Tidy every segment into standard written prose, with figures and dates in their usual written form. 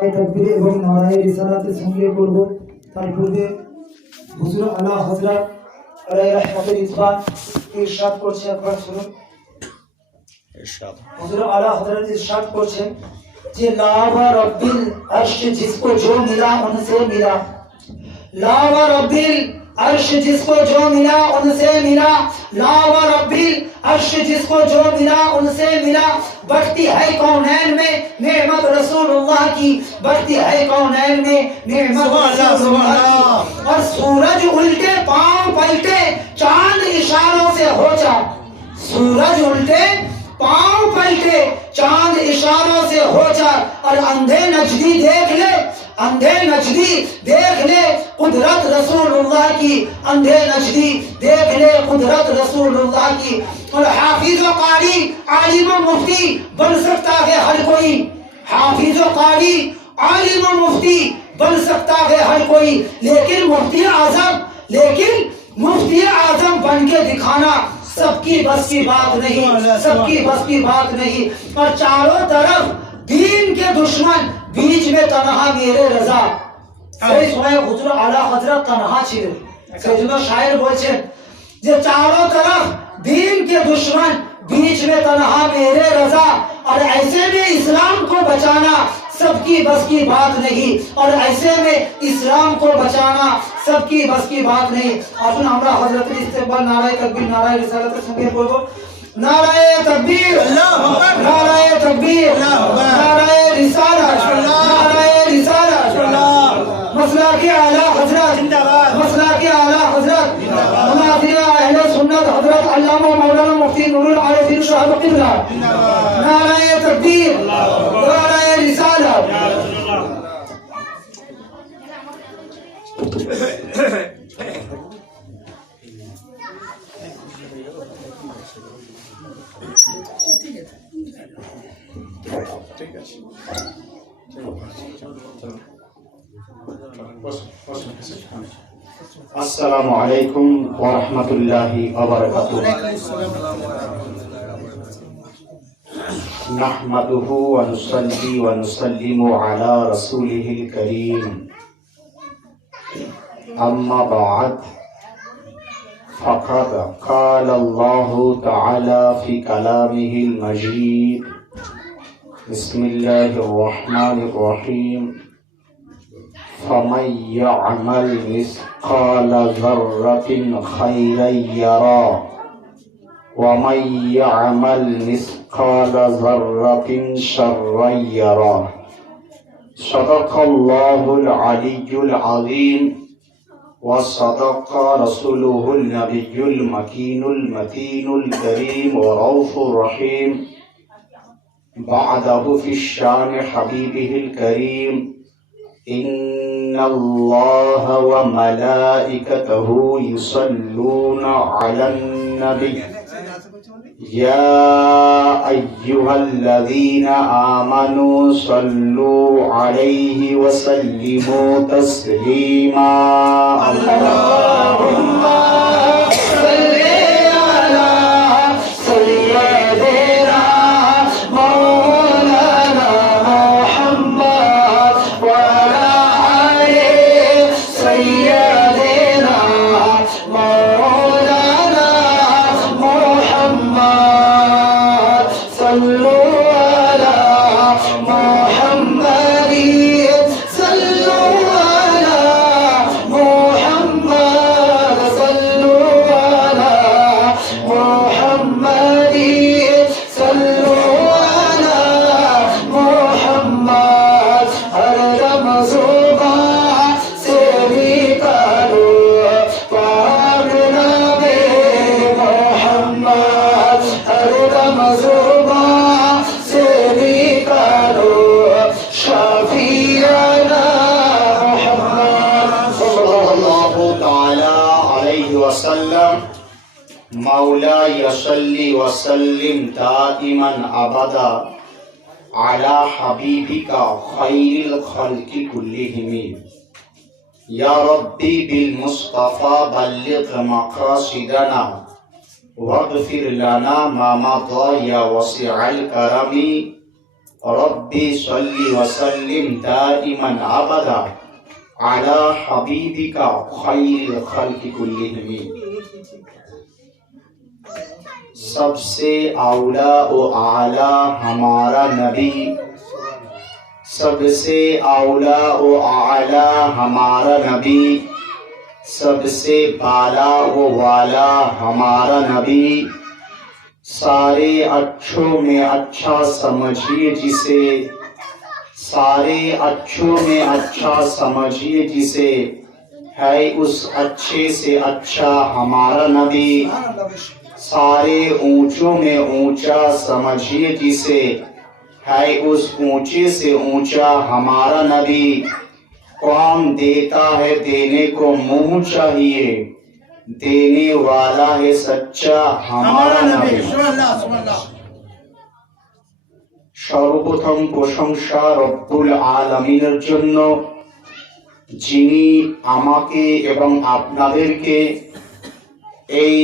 তাকবীর এবং নারায়ে রিসালাতের সঙ্গে করব। তার পূর্বে হুজুর আলা হযরত আলাইহি রাহমাতুল ইসবাত ইরশাদ করছে, একবার শুনুন। ইরশাদ হুজুর আলা হযরত ইরশাদ করছেন যে লা ওয়া রাব্বিল আরশ जिसको जो मिला उनसे मिला, ला व रब्बिल अर्श जिसको जो मिला उनसे मिला, ला व रब्बिल अर्श जिसको जो मिला उनसे मिला। बढ़ती है कौनैन में नेमत रसूलुल्लाह की, बढ़ती है कौनैन में नेमत रसूलुल्लाह की। और सूरज उल्टे पांव पलटे चांद इशारों से हो जा, सूरज उल्टे पांव पलटे चांद इशारों से हो जा। और अंधे नजदी देख ले, अंधे नजदी देख ले कुदरत रसूलुल्लाह की, अंधे नजदी देख ले कुदरत रसूलुल्लाह की। और हाफिज व कारी आलिम व मुफ्ती बन सकता है हर कोई, हाफिज व कारी आलिम व मुफ्ती बन सकता है हर कोई, लेकिन मुफ्ती आजम, लेकिन मुफ्ती आजम बन के दिखाना सबकी बस की बात नहीं, सबकी बस की बात नहीं। और चारों तरफ दीन के दुश्मन, बीच में तन्हा मेरे रजा। সেই সময় হুজুর আলা হযরত তনহা ছিলেন, সেজন্য শায়ের বলছেন যে চারোं तरफ दीन के दुश्मन, बीच में तन्हा मेरे रजा। और ऐसे में इस्लाम को बचाना सबकी बस की बात नहीं, और ऐसे में इस्लाम को बचाना सबकी बस की बात नहीं। আসুন আমরা হযরতের ইস্তেকবাল নারায়ে তাকবীর নারায়ে রিসালাতের সঙ্গে পড়ব। নারায়ে তাকবীর আল্লাহু আকবার, নারায়ে তাকবীর আল্লাহু আকবার, নারায়ে রিসালাত নারায়ে রিসালাত मसला के आला हजरत जिंदाबाद, मसला के आला हजरत जिंदाबाद, मुनाफिया अहले सुन्नत हजरत अल्लामा मौलाना मुफ्ती नुरुल आरेफिन साहब किबला जिंदाबाद। नाराए तकबीर अल्लाहु अकबर, नाराए रिसालत। ठीक है, अस्सलामु अलैकुम व रहमतुल्लाहि व बरकातुहू। नहमदुहु व नुसल्ली व नुसल्लिमु अला रसूलिहिल करीम। अम्मा बाद फ़क़द क़ाल अल्लाहु तआला फ़ी कलामिहिल मजीद। बिस्मिल्लाहिर रहमानिर रहीम। فمن يعمل مثقال ذرة خيرا يره ومن يعمل مثقال ذرة شرا يره। صدق الله العلي العظيم وصدق رسوله النبي المكين المتين الكريم ورؤوف الرحيم. بعده في الشان حبيبه الكريم إن الله وملائكته يصلون على النبي يا أيها الذين آمنوا صلوا عليه وسلموا تسليما. اللهم صل على سيدنا مولانا محمد وعلى آل سيدنا مولانا محمد. صلوا على محمد، صلوا على محمد، صلوا على محمد، صلوا على محمد। हर दम ज़ुबान से निकालो पाक नामे मोहम्मद, हर दम ज़ुबान से निकालो शफीअना मोहम्मद सल्लल्लाहु तआला अलैहि वसल्लम। मौलाय सल्ली व सल्लिम दाइमन अबदा अला हबीबिका खैरिल खल्क़ि कुल्लिहिम। या रब्बी बिल मुस्तफा बल्लिग मक़ासिदना वग़फिर लना मा मदा या वसीअल करमी রব্বি সাল্লি ওয়া সাল্লিম দাইমান আবাদা আলা হাবিবিকা খায়রিল খালকি কুল্লিহিম। सबसे आउला व आला हमारा नबी, सबसे आउला व आला हमारा नबी, सबसे बाला व वाला हमारा नबी, सारे अच्छों में अच्छा समझिए जिसे, सारे अच्छों में अच्छा समझिए जिसे, है उस अच्छे से अच्छा हमारा नबी, सारे ऊंचों में ऊंचा समझिए जिसे, है उस ऊंचे से ऊंचा हमारा नबी, कौन देता है देने को मुंह चाहिए, देने वाला है सच्चा हमारा नबी। सर्वप्रथम प्रशंसा रब्बुल आलमीনের জন্য, যিনি আমাকে এবং আপনাদেরকে এই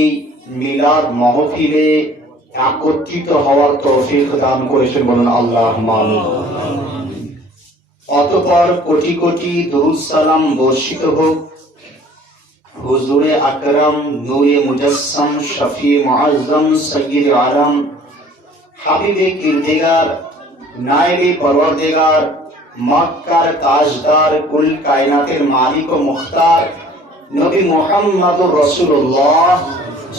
মিলাদ মাহফিলে একত্রিত হওয়ার তৌফিক দান করেছেন, বলুন আল্লাহুম্মা আমিন। অতঃপর কোটি কোটি দরুদ সালাম বর্ষিত হোক হুজুরে আকরাম নূরে মুজাসসাম শফি মুআজ্জম সয়্যিদ আলম হাবিবে কিরদিগার নায়েবে পরওয়ারদিগার মক্কার তাজদার কুল কায়নাতের মালিক ও মুখতার নবী মুহাম্মদুর রাসূলুল্লাহ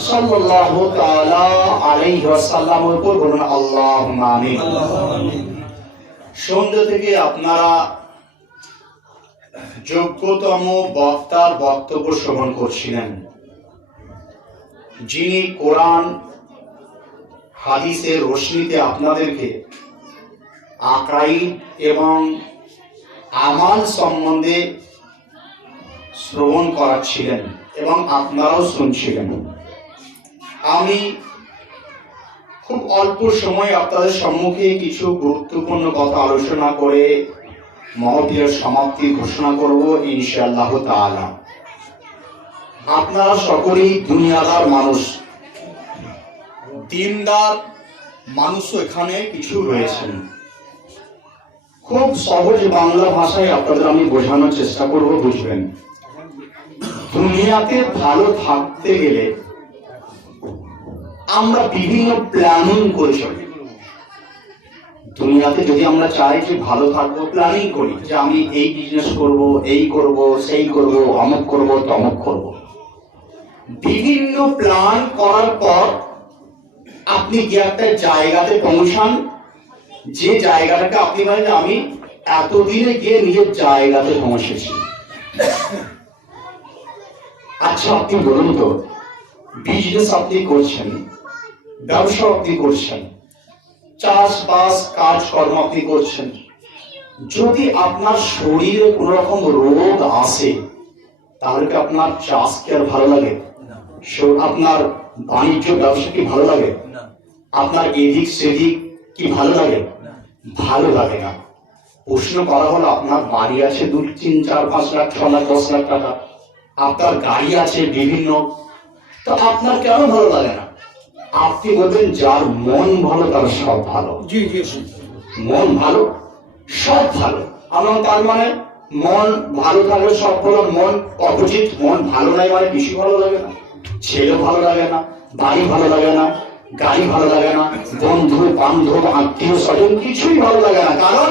সাল্লাল্লাহু তাআলা আলাইহি ওয়াসাল্লামের উপর বলুন আল্লাহুম্মা আমিন। সন্ধ্যা থেকে আপনারা যোগ্যতম বক্তার বক্তব্য শ্রবণ করছিলেন, যিনি কোরআন হাদিসের রোশনীতে আপনাদেরকে আকাইদ এবং আমাল সম্বন্ধে শ্রবণ করাচ্ছিলেন এবং আপনারাও শুনছিলেন। আমি খুব অল্প সময় আপনাদের সম্মুখে কিছু গুরুত্বপূর্ণ কথা আলোচনা করে মাহফিলের সমাপ্তি ঘোষণা করব ইনশাআল্লাহ তাআলা। আপনারা সকলেই দুনিয়াদার মানুষ, দিনদার মানুষও এখানে কিছু রয়েছেন। খুব সহজ বাংলা ভাষায় আপনাদের আমি বোঝানোর চেষ্টা করব, বুঝবেন। দুনিয়াতে ভালো থাকতে গেলে আমরা বিভিন্ন প্ল্যানিং করে চলি। দুনিয়াতে যদি আমরা চাই যে ভালো থাকবো, প্ল্যানিং করি যে আমি এই বিজনেস করব, এই করব, সেই করব, অমুক করব, তমুক করব। বিভিন্ন প্ল্যান করার পর আপনি গিয়ে একটা জায়গাতে পৌঁছান, যে জায়গাটাকে আপনি বলেন আমি এতদিনে গিয়ে নিজের জায়গাতে পৌঁছেছি। আচ্ছা আপনি বলুন তো, বিজনেস আপনি করছেন, ব্যবসা আপনি করছেন, চাষবাস কাজকর্ম আপনি করছেন, যদি আপনার শরীরে কোন রকম রোগ আসে তাহলে কি আপনার চাষ কি আর ভালো লাগে? আপনার বাণিজ্য ব্যবসা কি ভালো লাগে? আপনার এদিক সেদিক কি ভালো লাগে? ভালো লাগে না। প্রশ্ন করা হলো, আপনার বাড়ি আছে 2, 3, 4, 5 লাখ, 6 লাখ, 10 লাখ টাকা, আপনার গাড়ি আছে বিভিন্ন, তো আপনার কেন ভালো লাগে না? আপনি বলবেন যার মন ভালো তার সব ভালো। মন ভালো সব ভালো, আমার তার মানে মন ভালো থাকলে সব ভালো। মন অপোজিট, মন ভালো নাই মানে বেশি ভালো লাগে না, ছেলে ভালো লাগে না, বাড়ি ভালো লাগে না, গাড়ি ভালো লাগে না, বন্ধু বান্ধব আত্মীয় স্বজন কিছুই ভালো লাগে না। কারণ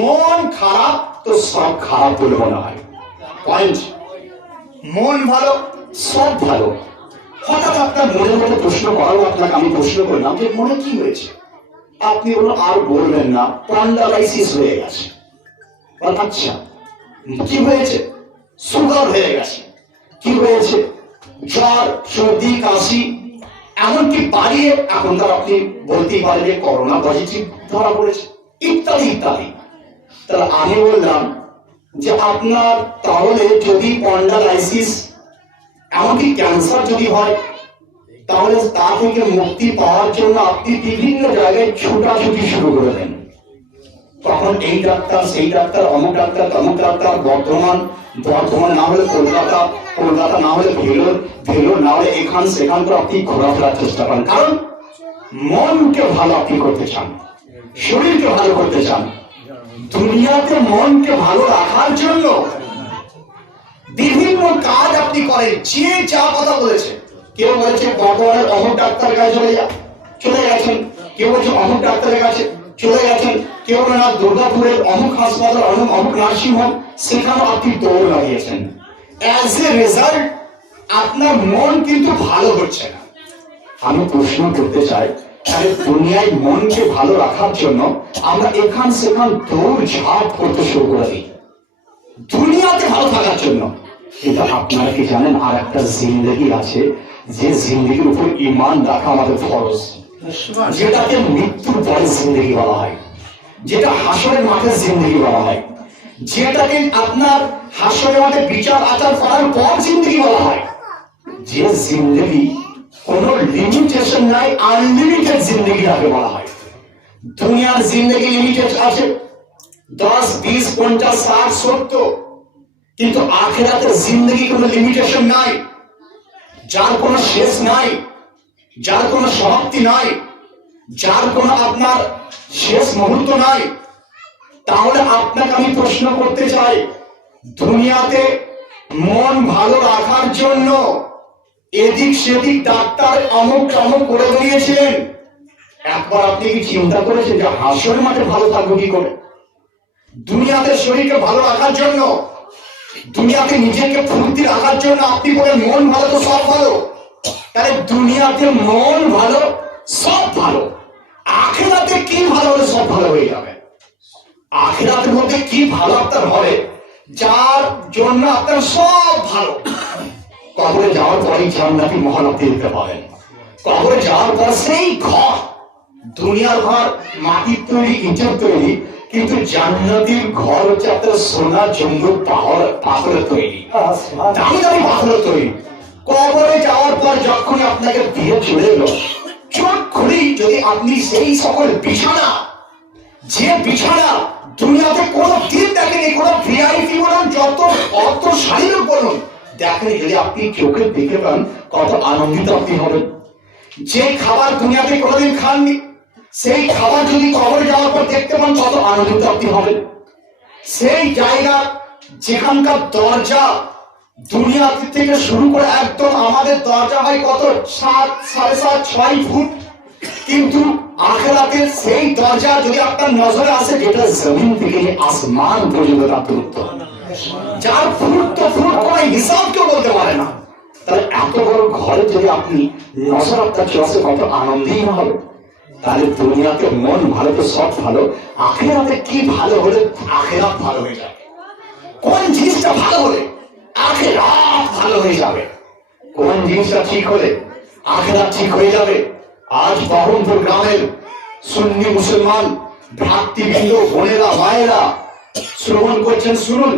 মন খারাপ তো সব খারাপ বলে মনে হয়। পয়েন্ট, মন ভালো সব ভালো। হঠাৎ আপনার মনের মধ্যে প্রশ্ন করাও, আপনাকে আমি প্রশ্ন করলাম যে মনে কি হয়েছে? আপনি বলুন আর বলবেন না, প্যারালাইসিস হয়ে গেছে। আচ্ছা কি হয়েছে? সুগার হয়ে গেছে। কি হয়েছে? জ্বর, সর্দি, কাশি, এমনকি বাড়িয়ে এখনকার আপনি বলতেই পারেন যে করোনা পজিটিভ ধরা পড়েছে, ইত্যাদি ইত্যাদি। তাহলে আমি বললাম যে আপনার তাহলে যদি প্যারালাইসিস এমনকি ক্যান্সার যদি হয়, তাহলে তা থেকে মুক্তি পাওয়ার জন্য আপনি বিভিন্ন জায়গায় ছোটাছুটি শুরু করে দেন। তখন এই ডাক্তার, সেই ডাক্তার, অমুক ডাক্তার, তমুক ডাক্তার, বর্ধমান না হলে কলকাতা, কলকাতা না হলে ভেলোর না হলে এখান সেখান করে আপনি ঘোরাফেরার চেষ্টা করেন। কারণ মনকে ভালো আপনি করতে চান। শরীরকে ভালো করতে চান, দুনিয়াতে মনকে ভালো রাখার জন্য বিভিন্ন কাজ আপনি করেন। যে যা কথা বলেছে, কেউ বলেছে বর্ধমানের অমুক ডাক্তার কাছে চলে গেছেন, কেউ বলছে অমুক ডাক্তারের কাছে চলে গেছেন, কেউ না দুর্গাপুরের অমুক হাসপাতাল, অমুক নার্সিং হোম, সেখানেও আপনি দৌড় লাগিয়েছেন। অ্যাজ এ রেজাল্ট আপনার মন কিন্তু ভালো হচ্ছে না। আমি প্রশ্ন করতে চাই, তাহলে দুনিয়ায় মনকে ভালো রাখার জন্য আমরা এখান সেখান দৌড় ঝাঁপ করতে শুরু করে দিই দুনিয়াতে ভালো থাকার জন্য। কিন্তু আপনারা কি জানেন আর একটা জিন্দগি আছে, যে জিন্দগির উপর ঈমান রাখা আমাদের ফরজ, যেটাকে মৃত্যুর পরে জিন্দগি বলা হয়, যেটা হাসরের মাঠে জিন্দগি বলা হয়, যেটাকে আপনার হাসরের মাঠে বিচার আচার করার পর জিন্দগি বলা হয়। যে জিন্দগি কোন লিমিটেশন নাই, আনলিমিটেড জিন্দগি যাকে বলা হয়। দুনিয়ার জিন্দগি লিমিটেড আছে 10, 20, 50, 60, 70, কিন্তু আখিরাতের জিন্দগি কোনো লিমিটেশন নাই, যার কোনো শেষ নাই, যার কোনো সমাপ্তি নাই, যার কোনো আপনার শেষ মুহূর্ত নাই। তাহলে আপনাকে আমি প্রশ্ন করতে চাই, দুনিয়াতে মন ভালো রাখার জন্য এদিক সেদিক ডাক্তার অমুক অমুক করে দিয়েছিলেন, একবার আপনি কি চিন্তা করেছেন যে হাসরের মাঠে ভালো থাকবো কি করে? দুনিয়াতে শরীরকে ভালো রাখার জন্য, দুনিয়াতে নিজেকে ফুর্তি রাখার জন্য আপনি বলেন মন ভালো তো সব ভালো। তাহলে দুনিয়াতে মন ভালো সব ভালো, আখিরাতে কি ভালো হলে সব ভালো হয়ে যাবে? আখিরাতের মধ্যে কি ভালো আপনার হবে যার জন্য আপনার সব ভালো? কবরে যাওয়ার পরেই জান্নাতি মহল আপনি দেখতে পাবেন। কবরে যাওয়ার পর সেই ঘর, দুনিয়ার ঘর মাটির তৈরি, ইটের তৈরি, কিন্তু জান্নাতির ঘর হচ্ছে আপনার সোনা জমরুদ পাথরের তৈরি, দামি দামি পাথরের তৈরি। কবরে যাওয়ার পর যখন আপনাকে দিয়ে চলে এলো, চোখ খুলেই যদি আপনি সেই সকল বিছানা, যে বিছানা দুনিয়াতে কোনো দিন দেখেনি, কোনো ভিআইপি বলুন, যত অর্থ শালীন বলুন দেখেনি, যদি আপনি চোখে দেখে পান কত আনন্দিত আপনি হবেন। যে খাবার দুনিয়াতে কোনোদিন খাননি, সেই খাবার যদি কবরে যাওয়ার পর দেখতে পান কত আনন্দিত আপনি হবেন। সেই জায়গা যেখানকার দরজা দুনিয়া থেকে শুরু করে একদম আমাদের দরজা হয় কত 7, 7.5, 6 ফুট, কিন্তু আখিরাতে সেই দরজা যদি আপনার নজরে আসে যেটা জমিন থেকে আসমান পর্যন্ত তার দূরত্ব, যার ফুট তো ফুট কোনো হিসাব কেউ বলতে পারে না। তাহলে এত বড় ঘরে যদি আপনি নজর আপনার চলে কত আনন্দেই হবে। তাহলে দুনিয়াতে মন ভালো তো সব ভালো, আখিরাতে কি ভালো হলে আখিরাত ভালো হয়ে যাবে। কোন জিনিসটা ভালো হলে আখিরাত ভালো হয়ে যাবে, কোন জিনিসটা ঠিক হলে আখিরাত ঠিক হয়ে যাবে। আজ বহরমপুর গ্রামের সুন্নি মুসলমান ভ্রাতৃবৃন্দ, বোনেরা, মায়েরা শ্রবণ করছেন, শুনুন।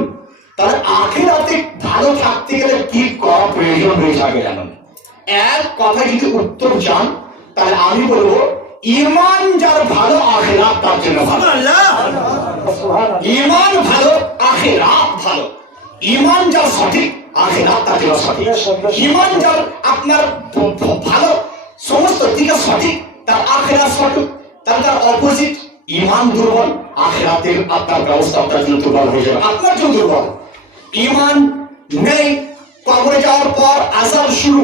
তাহলে আখিরাতে ভালো থাকতে গেলে কি করা প্রয়োজন রয়েছে আগে জানুন। এক কথায় যদি উত্তর চান তাহলে আমি বলবো, ঈমান যার ভালো আখিরাত তার জন্য ভালো। ঈমান ভালো, আখিরাত ভালো। ঈমান যার সঠিক, আখিরাত তার জন্য সঠিক। ঈমান যার আপনার ভালো, সমস্ত দিকে সঠিক, তার আখিরাত সঠিক। তার অপোজিট ঈমান দুর্বল, আখিরাতের আপনার ব্যবস্থা আপনার জন্য দুর্বল হয়ে যাবে, আপনার জন্য দুর্বল। ঈমান নেই, কবরে যাওয়ার পর আযাব শুরু।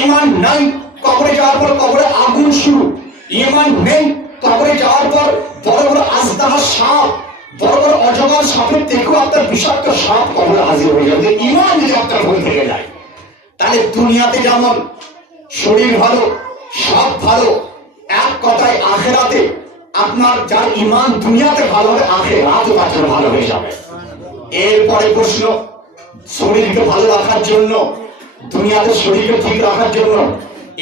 ঈমান নাই, কবরে যাওয়ার পর কবরে আগুন শুরু। ঈমান নেই, কবরে যাওয়ার পর বড় বড় আজদাহা সাপ, বড় বড় অজগর সাপের থেকেও আপনার বিষাক্ত সাপ কবরে হাজির হয়ে যাবে। ঈমান যদি আপনার ভুল থেকে যায়, তাহলে দুনিয়াতে যেমন শরীর ভালো, সব ভালো, এক কথায় আখিরাতে আপনার যার ঈমান দুনিয়াতে ভালো হবে, আখিরাতে তার জন্য ভালো হয়ে যাবে। এরপরে প্রশ্ন, শরীরকে ভালো রাখার জন্য, দুনিয়াতে শরীরকে ঠিক রাখার জন্য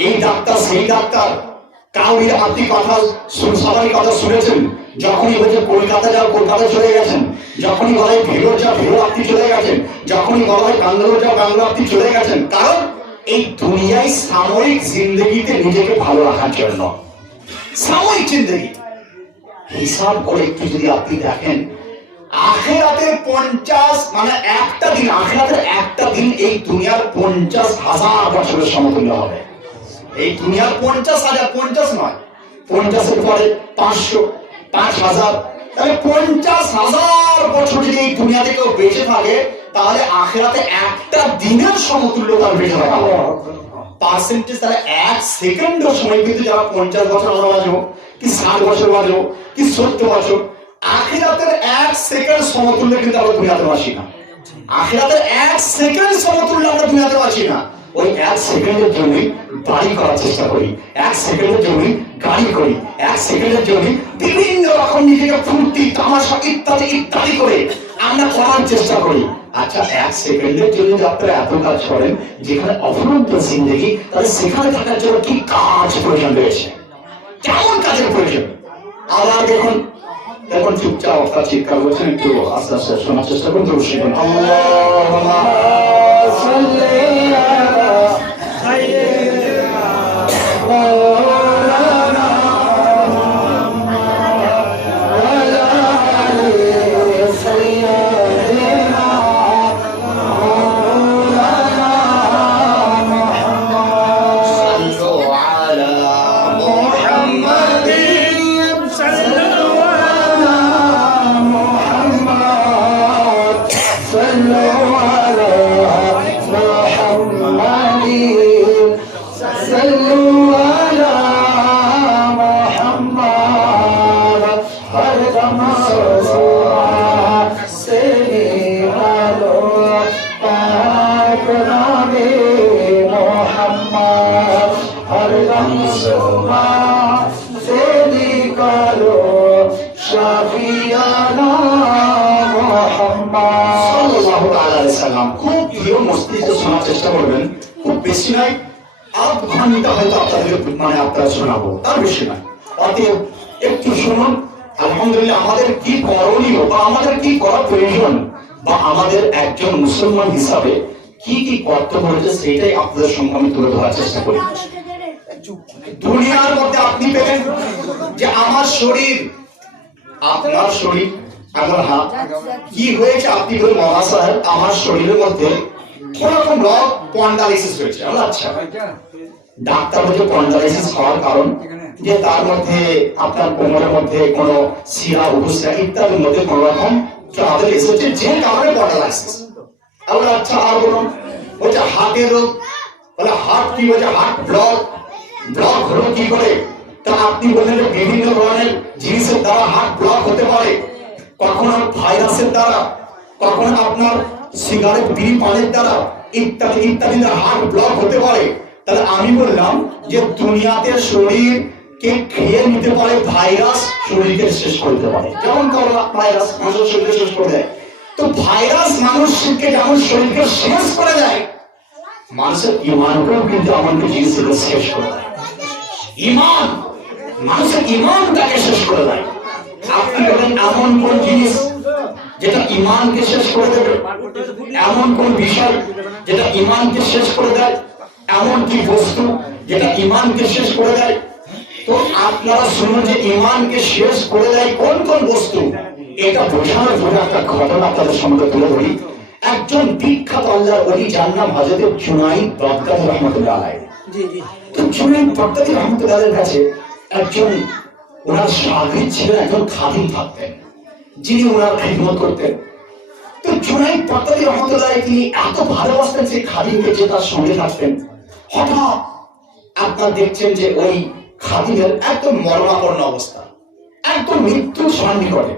এই ডাক্তার সেই ডাক্তার, কাউরির আপনি কথা সবারই কথা শুনেছেন। যখনই বলছে কলকাতা যাও, কলকাতা চলে গেছেন। যখনই বলা হয় ভেলোর যাও, ভেলোর আপনি চলে গেছেন। যখনই বলা হয় ব্যাঙ্গালোর যাও, ব্যাঙ্গালোর আপনি চলে গেছেন। কারণ এই দুনিয়ায় সাময়িক জিন্দগিতে নিজেকে ভালো রাখার জন্য, সাময়িক জিন্দগি হিসাব করে একটু যদি আপনি দেখেন, আখিরাতের 50 মানে একটা দিন, আখিরাতের একটা দিন এই দুনিয়ার 50,000 বছরের সমতুল্য হবে। এই দুনিয়ার 50,000, 50 নয়, 50-এর পরে 500, 5,000, তাহলে 50,000 বছর যদি এই দুনিয়াতে কেউ বেঁচে থাকে, তাহলে আখিরাতে একটা দিনের সমতুল্য তার বেঁচে থাকা হবে। পার্সেন্টেজ তাহলে 1 সেকেন্ডের সময় কিন্তু যারা 50 বছর আমরা বাঁচবো, কি 60 বছর বাঁচবো, কি 70 বছর, আখিরাতের 1 সেকেন্ড সমতুল্য কিন্তু আমরা দুনিয়াতে বাঁচি না। আখিরাতের 1 সেকেন্ড সমতুল্য আমরা দুনিয়াতে বাঁচি না। ওই 1 সেকেন্ডের জন্যই বাড়ি করার চেষ্টা করি, 1 সেকেন্ডের জন্যই গাড়ি করি, 1 সেকেন্ডের জন্যই বিভিন্ন রকম নিজেকে ফুর্তি তামাশা ইত্যাদি ইত্যাদি করে আমরা করার চেষ্টা করি। আচ্ছা, 1 সেকেন্ডের জন্য যদি আপনারা এত কাজ করেন যেখানে অফুরন্ত জিন্দেগি, তাহলে সেখানে থাকার জন্য কি কাজ প্রয়োজন রয়েছে, কেমন কাজের প্রয়োজন? আবার দেখুন এখন চুপচাপ অবস্থা চিৎকার করছেন, একটু আস্তে আস্তে শোনার চেষ্টা করুন। দরুদ শিখুন। আল্লাহুম্মা সাল্লি আলা সাইয়্যিদিনা মাওলানা ওয়া আলা আলি সাইয়্যিদিনা মাওলানা মুহাম্মদ। সাল্লু আলা মুহাম্মাদিন সাল্লু খুব প্রিয় মস্তিষ্ক শোনার চেষ্টা করবেন, খুব বেশি নয়, 8 ঘন্টা হয়তো আপনাদের আপনারা শোনাবো, তার বেশি নয়। অতএব একটু শুনুন। আলহামদুলিল্লাহ, আমাদের কি করণীয় বা আমাদের কি করা প্রয়োজন বা আমাদের একজন মুসলমান হিসাবে কি কি কর্তব্য রয়েছে সেটাই আপনাদের সঙ্গে আমি তুলে ধরার চেষ্টা করি। দুনিয়ার মধ্যে আপনি পেলেন যে আমার শরীর, আপনার শরীর, আমার হাত, কি হয়েছে আপনি বলেন মামা সাহেব আমার শরীরের মধ্যে কোনরকম রক পন্ডালাইসিস হয়েছে। আচ্ছা, ডাক্তার বলছে পন্ডালাইসিস হওয়ার কারণ যে তার মধ্যে আপনার কোমরের মধ্যে কোন শিরা উপশিরা ইত্যাদির মধ্যে কোন রকম ট্রাভেল এসেছে, যে কারণে পন্ডালাইসিস। আমরা আচ্ছা আর বলুন, বলছে হার্টের রোগ, বলে হার্ট কি বলছে হার্ট ব্লক, ব্লক হলো কি করে? তা আপনি বললেন যে বিভিন্ন ধরনের জিনিসের দ্বারা হার্ট ব্লক হতে পারে, কখনো ভাইরাসের দ্বারা, কখনো আপনার সিগারেট বিড়ি পানের দ্বারা ইত্যাদি ইত্যাদি হার্ট ব্লক হতে পারে। তাহলে আমি বললাম যে দুনিয়াতে শরীরকে খেয়ে নিতে পারে ভাইরাস, শরীরকে শেষ করতে পারে, যেমন করোনা ভাইরাস মানুষের শরীরকে শেষ করে দেয়। তো ভাইরাস মানুষকে যেমন শরীরকে শেষ করে দেয়, মানুষের ইমানকেও কিন্তু এমনকি জিনিসকে শেষ করে দেয়। ইমান, মানুষের ইমানটাকে শেষ করে দেয়। আপনি বলেন এমন কোন জিনিস যেটা ইমানকে শেষ করে দেবে? এমন কোন বিষয় যেটা ইমানকে শেষ করে দেয়? এমন কি বস্তু যেটা ইমানকে শেষ করে দেয়? তো আপনারা শুনুন যে ইমানকে শেষ করে দেয় কোন কোন বস্তু, এটা বোঝানোর জন্য একটা ঘটনা আপনাদের সামনে তুলে ধরি। একজন বিখ্যাত আল্লাহর ওলি, যার নাম হযরত জুনাইদ বাগদাদী রাহমাতুল্লাহ আলাইহি। তো জুনাইদ বাগদাদী রাহমাতুল্লাহ আলাইহির কাছে একজন ওনার শাগির্দ ছিলেন, একজন খাদিম থাকতেন যিনি ওনার খিদমত করতেন। তো জুনাইদ বাগদাদী রাহমাতুল্লাহ আলাইহি তিনি এত ভালোবাসতেন সেই খাদিমকে যে তার সঙ্গে থাকতেন। হঠাৎ আপনারা দেখছেন যে ওই খাদিমের একদম মরণাপন্ন অবস্থা, একদম মৃত্যুর সন্নিকটে।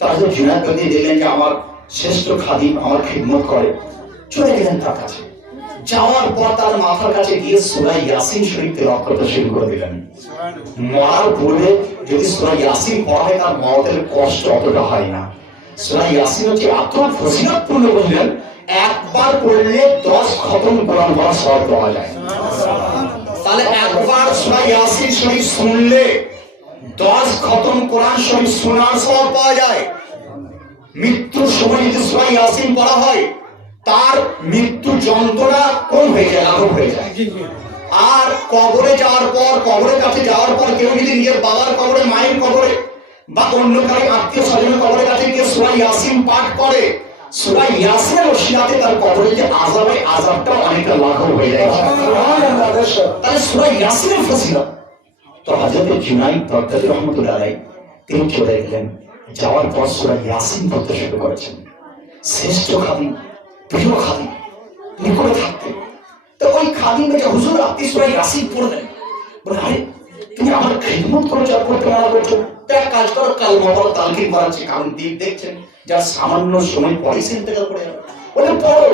তার যে জুনাইদ বাগদাদী দেখলেন যে আমার শ্রেষ্ঠ খাদিম আমার খিদমত করে, চলে গেলেন তার কাছে। যাওয়ার পর তার মাথার কাছে গিয়ে সূরা ইয়াসিন শরীফ তেলাওয়াত করতে শুরু করে দিলেন। মরার পূর্বে যদি সূরা ইয়াসিন পড়া হয় তার মওতের কষ্ট অতটা হয় না। সূরা ইয়াসিন হচ্ছে এত ফজিলতপূর্ণ, বললেন একবার পড়লে 10 খতম কোরআন পড়ার সওয়াব পাওয়া যায়। তাহলে একবার সূরা ইয়াসিন শরীফ শুনলে 10 খতম কোরআন শরীফ শোনার সওয়াব পাওয়া যায়। মৃত্যুর সময় যদি সূরা ইয়াসিন পড়া হয় তার মৃত্যু যন্ত্রণা কম হয়ে যায়, লাঘব হয়ে যায়। আর কবরে যাওয়ার পর, কবরের কাছে যাওয়ার পর কেউ যদি নিজের বাবার কবরে, মায়ের কবরে বা অন্য কারো আত্মীয় স্বজনের কবরের কাছে গিয়ে সূরা ইয়াসিন পাঠ করে, সূরা ইয়াসিনের ওসিলাতে তার কবরে যে আযাব, এই আযাবটা অনেকটা লাঘব হয়ে যায়। তাহলে সূরা ইয়াসিনের ফজিলত। তো হযরত জুনাইদ বাগদাদী রাহমাতুল্লাহ আলাইহি তিনি চলে গেলেন। যাওয়ার পর সূরা ইয়াসিন পড়তে শুরু করেছেন। শ্রেষ্ঠ খাদিম, প্রিয় খাদিম, তিনি করে থাকতেন। তো ওই খাদিম বলছে, হুজুর আপনি সূরা ইয়াসিন পড়বেন। বলে, আরে তুমি আমার খিদমত করছো, করতে মানা করছো, তো এক কাজ করো, কালমা পড়ো, তালকিন করাচ্ছি। কারণ দিক দেখছেন যা সামান্য সময় পরে ইন্তেকাল করে যাবে। বলে পড়ো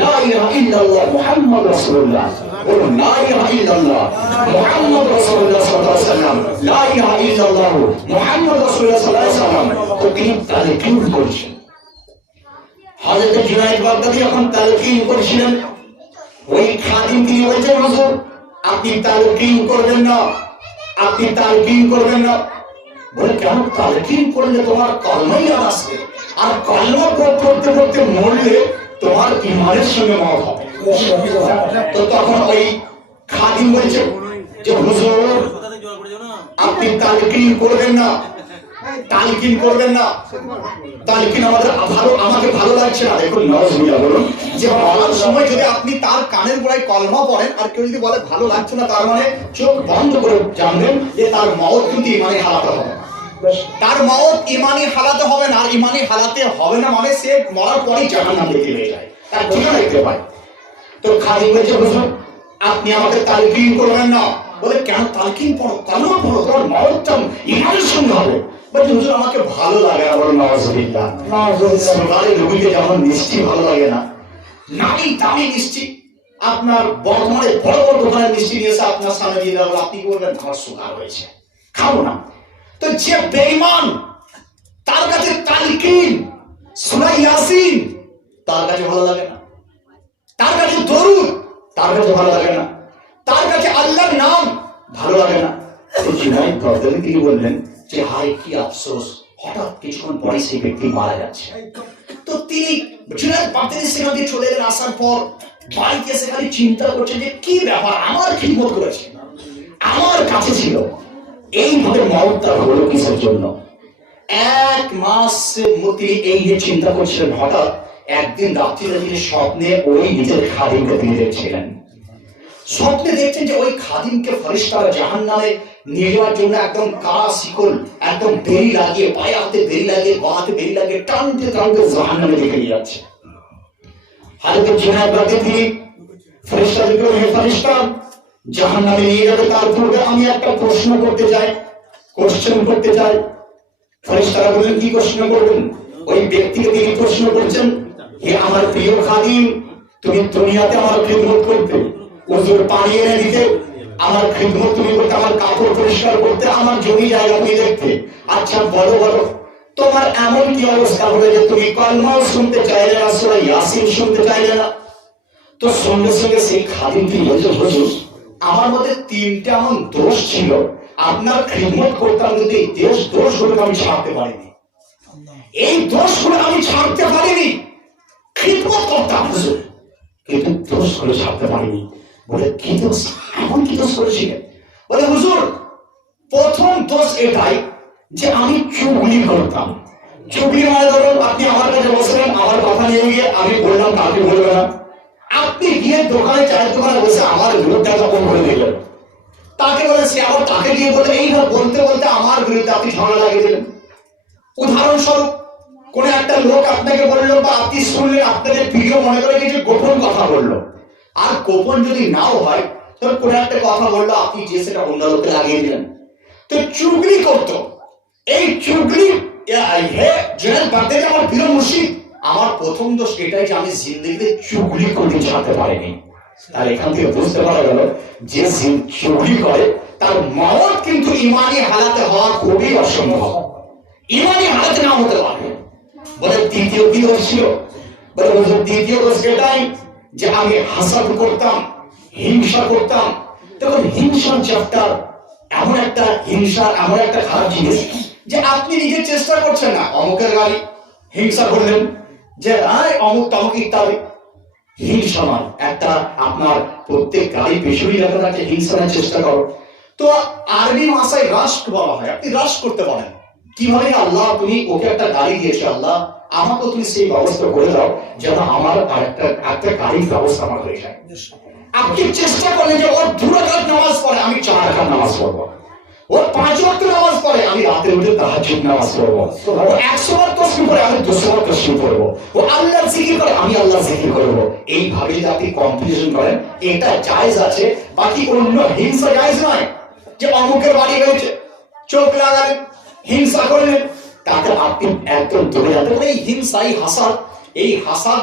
লা ইলাহা ইল্লাল্লাহ মুহাম্মাদুর রাসূলুল্লাহ, বলো লা ইলাহা ইল্লাল্লাহ মুহাম্মাদুর রাসূলুল্লাহ সাল্লাল্লাহু আলাইহি ওয়াসাল্লাম, লা ইলাহা ইল্লাল্লাহ মুহাম্মাদুর রাসূলুল্লাহ সাল্লাল্লাহু আলাইহি ওয়াসাল্লাম। তো তিনি তালকিন করছেন। হযরত জুনায়েদ বাগদাদী যখন তালকিন করছিলেন, ওই খাদিম তিনি বলছেন, হুজুর আপনি তালকিন করবেন না, আপনি তালকিন করবেন না। বলে, কেন? তালকিন করলে তোমার কলমাই আসবে, আর কলমা পড়তে পড়তে মরলে তোমার ইমানের সঙ্গে মত হবে। তো তখন ওই খাদিম বলছে যে হুজুর আপনি তালকিন করবেন না, তালকিন করবেন না, তালকিন আমাকে ভালো লাগছে না। দেখুন নাউজুবিল্লাহ, বলুন যে বলার সময় যদি আপনি তার কানের গোড়ায় কলমা পড়েন আর কেউ যদি বলে ভালো লাগছে না, তার মানে চোখ বন্ধ করে জানবেন যে তার মওত কিন্তু ইমানি হালাতে হবে, তার মওত ইমানি হালাতে হবে না। আর ইমানি হালাতে হবে না মানে সে মরার পরেই জাহান্নাম দেখতে পেয়ে যায়, তার ঠিকানা দেখতে পায়। তো খাদিম বলছে, হুজুর আপনি আমাকে তালকিন করবেন না। বলে, কেন? তালকিন পড়ো, কলমা পড়ো, তোমার মওতটা ইমানের সঙ্গে হবে। বলছে, হুজুর আমাকে ভালো লাগে না। বলো নাউজুবিল্লাহ, সোনালি রুবিকে যেমন মিষ্টি ভালো লাগে না, নামি দামি মিষ্টি আপনার বর্তমানে বড় বড় দোকানের মিষ্টি নিয়ে এসে আপনার সামনে দিয়ে দেওয়া, আপনি কি বলবেন? আমার সুগার হয়েছে, খাবো না। তো যে বেঈমান, তার কাছে তালকিন সূরা ইয়াসিন তার কাছে ভালো লাগে না, তার কাছে দরুদ তার কাছে ভালো লাগে না, তার কাছে আল্লাহর নাম ভালো লাগে না। তো জুনায়েদ বাগদাদী তিনি বললেন যে হায় কি আফসোস, হঠাৎ কিছুক্ষণ পরে সেই ব্যক্তি মারা যাচ্ছে। তো তিনি জুনায়েদ বাগদাদী সেখান থেকে চলে গেলেন। আসার পর বাড়িতে এসে খালি চিন্তা করছেন যে কি ব্যাপার, আমার খিদমত করেছে, আমার কাছে ছিল, এইভাবে মওতটা হলো কিসের জন্য? এক মাস তিনি এই নিয়ে চিন্তা করছিলেন। হঠাৎ একদিন রাত্রিতে তিনি স্বপ্নে ওই নিজের খাদিমকে তিনি দেখছিলেন। স্বপ্নে দেখছেন যে ওই খাদিমকে ফেরেশতারা জাহান্নামে নিয়ে যাওয়ার জন্য একদম কারা শিকল, একদম বেড়ি লাগিয়ে, পায়ে হাতে বেড়ি লাগিয়ে, গা হাতে বেড়ি লাগিয়ে টানতে টানতে জাহান্নামে দেখে নিয়ে যাচ্ছে। হযরত জুনায়েদ বাগদাদী তিনি ফেরেশতাদেরকে বললেন, হে ফেরেশতা, জাহান্নামে নিয়ে যাবে, তার পূর্বে আমি একটা প্রশ্ন করতে চাই, কোশ্চেন করতে চাই। ফেরেশতারা বললেন, কি প্রশ্ন করবেন? ওই ব্যক্তিকে তিনি প্রশ্ন করছেন, হে আমার প্রিয় খাদিম, তুমি দুনিয়াতে আমার খিদমত করতে, ওজোর পানি এনে দিতে, আমার খিদমত তুমি করতে, আমার কাপড় পরিষ্কার করতে, আমার জমি জায়গা তুমি দেখতে। আচ্ছা বলো বলো, তোমার এমন কি অবস্থা হলো যে তুমি কলমাও শুনতে চাইলে না, সূরা ইয়াসিন শুনতে চাইলে না? তো সঙ্গে সঙ্গে সেই খাদিম তিনি বলছে, হুজুর আমার মধ্যে তিনটা এমন দোষ ছিল, আপনার খিদমত করতাম কিন্তু এই দোষগুলোকে আমি ছাড়তে পারিনি, এই দোষগুলো আমি ছাড়তে পারিনি। খিদমত করতাম হুজুর, কিন্তু দোষগুলো ছাড়তে পারিনি। বলে, কি দোষ? এমন কি দোষ করেছিলেন? বলে, হুজুর প্রথম দোষ এটাই যে আমি চুগলি করতাম। চুগলি মানে ধরুন আপনি আমার কাছে বসলেন, আমার কথা নিয়ে গিয়ে আমি বললাম কাকে বলবে না, আপনি গিয়ে দোকানে, চায়ের দোকানে বসে আমার বিরুদ্ধে তখন বলে দিলেন, তাকে বলে সে আবার তাকে গিয়ে বলে, এইভাবে বলতে বলতে আমার বিরুদ্ধে আপনি ঝগড়া লাগিয়ে দিলেন। উদাহরণস্বরূপ কোন একটা লোক আপনাকে বললো বা আপনি শুনলেন, আপনাকে প্রিয় মনে করে কিছু গোপন কথা বললো, আর গোপন যদি নাও হয় তবে কোন একটা কথা বললো, আপনি যে সেটা অন্য লোকে লাগিয়ে দিলেন। তো চুগলি করতো, এই চুগলি জুনায়েদ বাগদাদী আমার প্রিয় মুর্শিদ, আমার প্রথম দোষ এটাই যে আমি জিন্দেগিতে চুগলি করতে ছাড়তে পারিনি। তার এখান থেকে বুঝতে পারা গেল যে চুগলি করে তার মওত কিন্তু ইমানি হালাতে হওয়া খুবই অসম্ভব, ইমানি হালাতে না হতে পারে। বলে, দ্বিতীয় কি দোষ ছিল? বলে, হুজুর দ্বিতীয় দোষ এটাই যে আমি হাসাদ করতাম, হিংসা করতাম। তখন হিংসার চ্যাপ্টার এমন একটা খারাপ জিনিস যে আপনি নিজের চেষ্টা করছেন না, অমুকের গাড়ি হিংসা করলেন যে অমুক তমুক ইত্যাদি। হিংসা নয়, একটা আপনার প্রত্যেক গাড়ি পেছনেই লেখা থাকে হিংসার চেষ্টা করো। তো আরবি ভাষায় রাষ্ট্র বলা হয়, আপনি রাষ্ট্র করতে পারেন কিভাবে? আল্লাহ তুমি ওকে একটা গাড়ি দিয়েছে, আল্লাহ আমাকেও তুমি সেই ব্যবস্থা করে দাও যেন আমার একটা গাড়ির ব্যবস্থা আমার হয়ে যায়। আপনি চেষ্টা করলেন যে ও 2 রাকাত নামাজ পড়ে, আমি 4 রাকাত নামাজ পড়বো। ও 5 ওয়াক্ত নামাজ পড়ে, আমি রাতে উঠে তাহাজ্জুদ নামাজ পড়বো। ও 100 বার তাসবিহ পড়ে, আমি 200 বার তাসবিহ পড়বো। ও আল্লাহর জিকির করে, আমি আল্লাহর জিকির করবো। এইভাবে যদি আপনি কম্পিটিশন করেন, এটা জায়েজ আছে, বাকি অন্য হিংসা জায়েজ নয়। যে অমুকের বাড়ি হয়েছে, চোখ লাগালেন, হিংসা করলেন, তাতে আপনি একদম দূরে যেতে পারেন। এই হিংসা, এই হাসাদ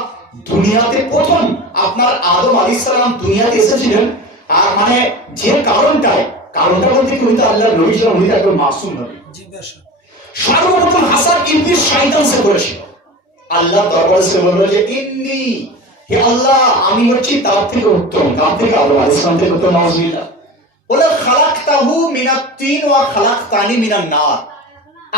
দুনিয়াতে প্রথম আপনার আদম আলাইহিস সালাম দুনিয়াতে এসেছিলেন, আর মানে যে কারণটা বলতে কি, উনি তো আল্লাহর নবী ছিলেন, উনি তো একদম মাসুম নবী। সর্বপ্রথম হাসাদ ইবলিস শয়তান সে করেছিল। আল্লাহ দরবারে সে বলল যে ইন্নী, হে আল্লাহ, আমি হচ্ছি তার থেকে উত্তম, তার থেকে আদম আলাইহিস সালাম থেকে উত্তম। নাউজুবিল্লাহ। বলে খালাকতাহু মিনাত তিন ওয়া খালাকতানি মিনান নার,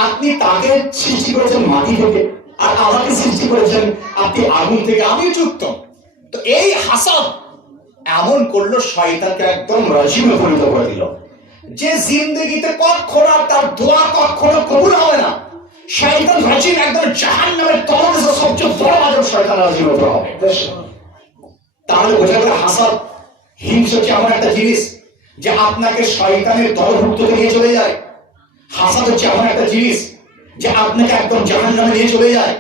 আপনি তাকে সৃষ্টি করেছেন মাটি থেকে, আর আমাকে সৃষ্টি করেছেন আপনি আগুন থেকে, আমি উত্তম। তো এই হাসাদ এমন করলো, শয়তানকে একদম রাজিমে পরিণত করে দিল, যে জিন্দেগিতে কখনো তার দোয়া কখনো কবুল হবে না। শয়তান রাজিম, একদম জাহান্নামের তলদেশে সবচেয়ে বড় আজব শয়তান রাজিম হতে হবে। তাহলে বোঝা গেল হাসাদ, হিংসা হচ্ছে এমন একটা জিনিস যে আপনাকে শয়তানের দলভুক্ত নিয়ে চলে যায়। হাসাদ হচ্ছে এমন একটা জিনিস যে আপনাকে একদম জাহান্নামে নিয়ে চলে যায়।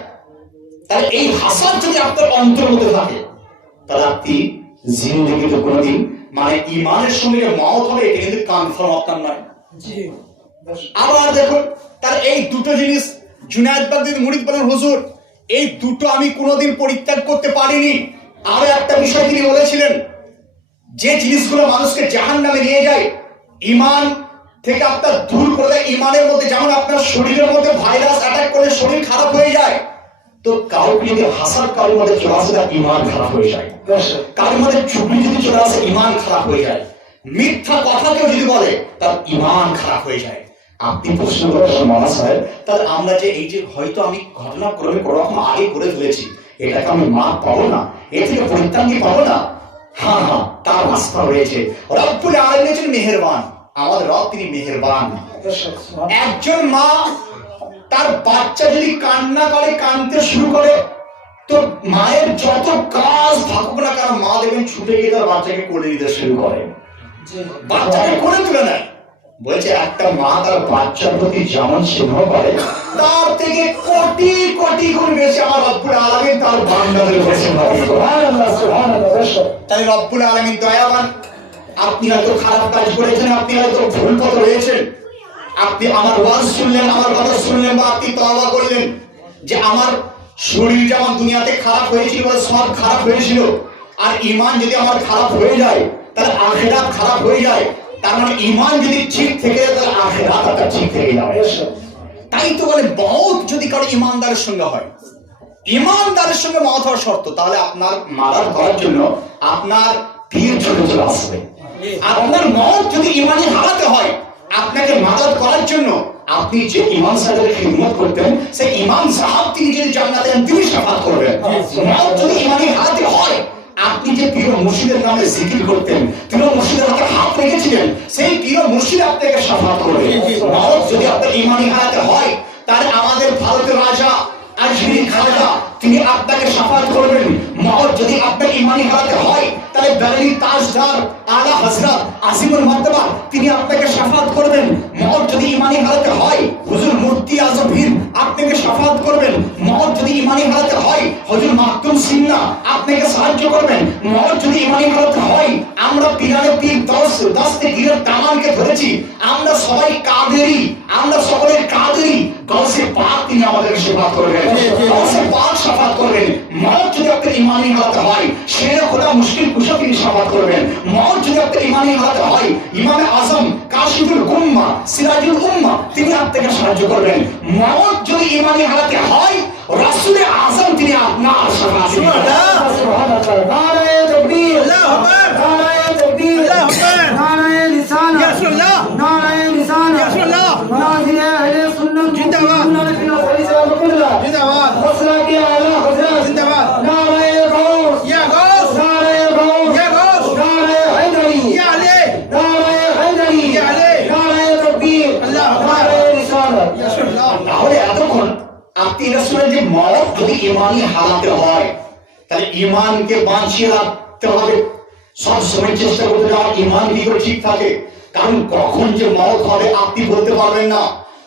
তাহলে এই হাসাদ যদি আপনার অন্তর মধ্যে থাকে, তাহলে আপনি জিন্দেগিতে কোনোদিন মানে ঈমানের সঙ্গে যে মওত হবে, এটা কিন্তু কনফার্ম আপনার নয়। আবার দেখুন, তার এই দুটো জিনিস জুনায়েদ বাগদাদী মুরিদ বলেন, হুজুর এই দুটো আমি কোনোদিন পরিত্যাগ করতে পারিনি। আরো একটা বিষয় তিনি বলেছিলেন, যে জিনিসগুলো মানুষকে জাহান্নামে নিয়ে যায়, ঈমান থেকে আপনার দূর করে দেয়। ঈমানের মধ্যে যেমন আপনার শরীরের মধ্যে ভাইরাস অ্যাটাক করলে শরীর খারাপ হয়ে যায়, তো কাউকে যদি হাসাদ কারোর মধ্যে চলে আসে, তার ঈমান খারাপ হয়ে যায়। কারোর মধ্যে চুগলি যদি চলে আসে, ঈমান খারাপ হয়ে যায়। মিথ্যা কথা কেউ যদি বলে, তার ঈমান খারাপ হয়ে যায়। আপনি প্রশ্ন করেন মানা সাহেব, তাহলে আমরা যে এই যে হয়তো আমি ঘটনাক্রমে কোনো রকম আগে করে ফেলেছি, এটাকে আমি মাপ পাবো না, এ থেকে পরিত্রাণ কি পাবো না? হ্যাঁ, তার রাস্তা রয়েছে। রব্বুল আলামিন হচ্ছেন মেহেরবান, আমাদের রব তিনি মেহেরবান। একজন মা তার বাচ্চা যদি কান্না করে, কাঁদতে শুরু করে, তো মায়ের যত কাজ থাকুক না কেন, মা দেখবেন ছুটে গিয়ে তার বাচ্চাকে কোলে নিতে শুরু করে, বাচ্চাকে কোলে তুলে নেয়। বলছে একটা মা তার বাচ্চার প্রতি যেমন স্নেহ করে, তার থেকে কোটি কোটি গুণ বেশি আমার রব্বুল আলামিন তার বান্দাদের উপর স্নেহ করে। সুবহানাল্লাহ, সুবহানাল্লাহ। তাই রব্বুল আলামিন দয়াবান। আপনি হয়তো খারাপ কাজ করেছেন, আপনি হয়তো ভুল পথে রয়েছেন, আপনি আমার ওয়াজ শুনলেন, আমার কথা শুনলেন, বা আপনি তওবা করলেন যে আমার শরীর যেমন দুনিয়াতে খারাপ হয়েছিল, সব খারাপ হয়েছিল, আর ঈমান যদি আমার খারাপ হয়ে যায়, তাহলে আখিরাত খারাপ হয়ে যায়। তার মানে ঈমান যদি ঠিক থেকে যায়, তাহলে আখিরাতটা ঠিক থেকে যাবে। তাই তো বলে, মওত যদি কারো ঈমানদারের সঙ্গে হয়, ঈমানদারের সঙ্গে মওত হওয়ার শর্ত, তাহলে আপনার মারার করার জন্য আপনার পীর চলে আসবে। আপনার মওত যদি ঈমানি হারাতে হয়, আপনাকে মাদদ করার জন্য আপনি যে ইমাম সাহেবের খিদমত করতেন, সেই ইমাম সাহেব তিনি যদি জান্নাতে যান, তিনি শাফাত করবেন। মওত যদি ঈমানি হারাতে হয়, আপনি যে পীর মুর্শিদের নামে জিকির করতেন, পীর মুর্শিদের হাতে হাত রেখেছিলেন, সেই পীর মুর্শিদ আপনাকে শাফাত করবে। মওত যদি আপনার ঈমানি হারাতে হয়, তাহলে আমাদের ভারতের রাজা আজহারি খাজা তিনি আপনাকে শাফাত করবেন। মওত যদি আপনার ঈমানি হারাতে হয়, তাহলে বেরেলি তাজদার আলা হযরত আজিমুল মারতাবা তিনি আপনাকে শাফাত করবেন। মওত যদি ঈমানি হারাতে হয়, হুজুর মুফতি আজমির আপনাকে শাফাত করবেন। মওত যদি ঈমানি হারাতে হয়, হুজুর মাকতুম সিন্না আপনাকে সাহায্য করবেন। মওত যদি ঈমানি হারাতে হয়, আমরা পীরানে পীর দস্তে গিরত দামানকে ধরেছি, আমরা সবাই কাদেরি, আমরা সকলে কাদেরি, গাউসে পাক তিনি আমাদেরকে শাফাত করবেন, গাউসে পাক শাফাত করবেন। মওত যদি আপনার ঈমানি হারাতে হয়, শেরে খোদা মুশকিল কুশা তিনি শাফাত করবেন। মওত যদি আপনার ঈমানি হারাতে হয়, ইমামে আজম কাশিফুল গুম্মা সিরাজুল উম্মাহ তিনি আপনাকে সাহায্য করবেন। মওত যদি ঈমানি হারাতে হয়, রাসূলে আযম তিনি আপনার শাফাত করবেন। সুবহানাল্লাহ, নারে তাকবীর, আল্লাহু আকবার, নারে তাকবীর, আল্লাহু আকবার, নারে রিসালাত, ইয়া রাসূলুল্লাহ, নারে রিসালাত, ইয়া রাসূলুল্লাহ, নাজিল আহলে সুন্নাহ জিন্দাবাদ, জিন্দাবাদ, ওয়াসলা কি আলা হযরত জিন্দাবাদ, নারে গাউস, ইয়া গাউস, নারে গাউস, ইয়া গাউস, নারে হায়দারি, ইয়া আলী, নারে হায়দারি, ইয়া আলী, নারে তাকবীর, আল্লাহু আকবার, নারে রিসালাত, ইয়া রাসূলুল্লাহ। তাহলে এতক্ষণ আপনি রাসূলের যে মওত যদি ঈমানি হালাতে হয়, তাহলে ঈমানকে বাঁচিয়ে রাখতে হবে, সব সময় চেষ্টা করতে হবে ঈমান কি করে ঠিক থাকে। কারণ কখন যে মওত হবে আপনি বলতে পারবেন না।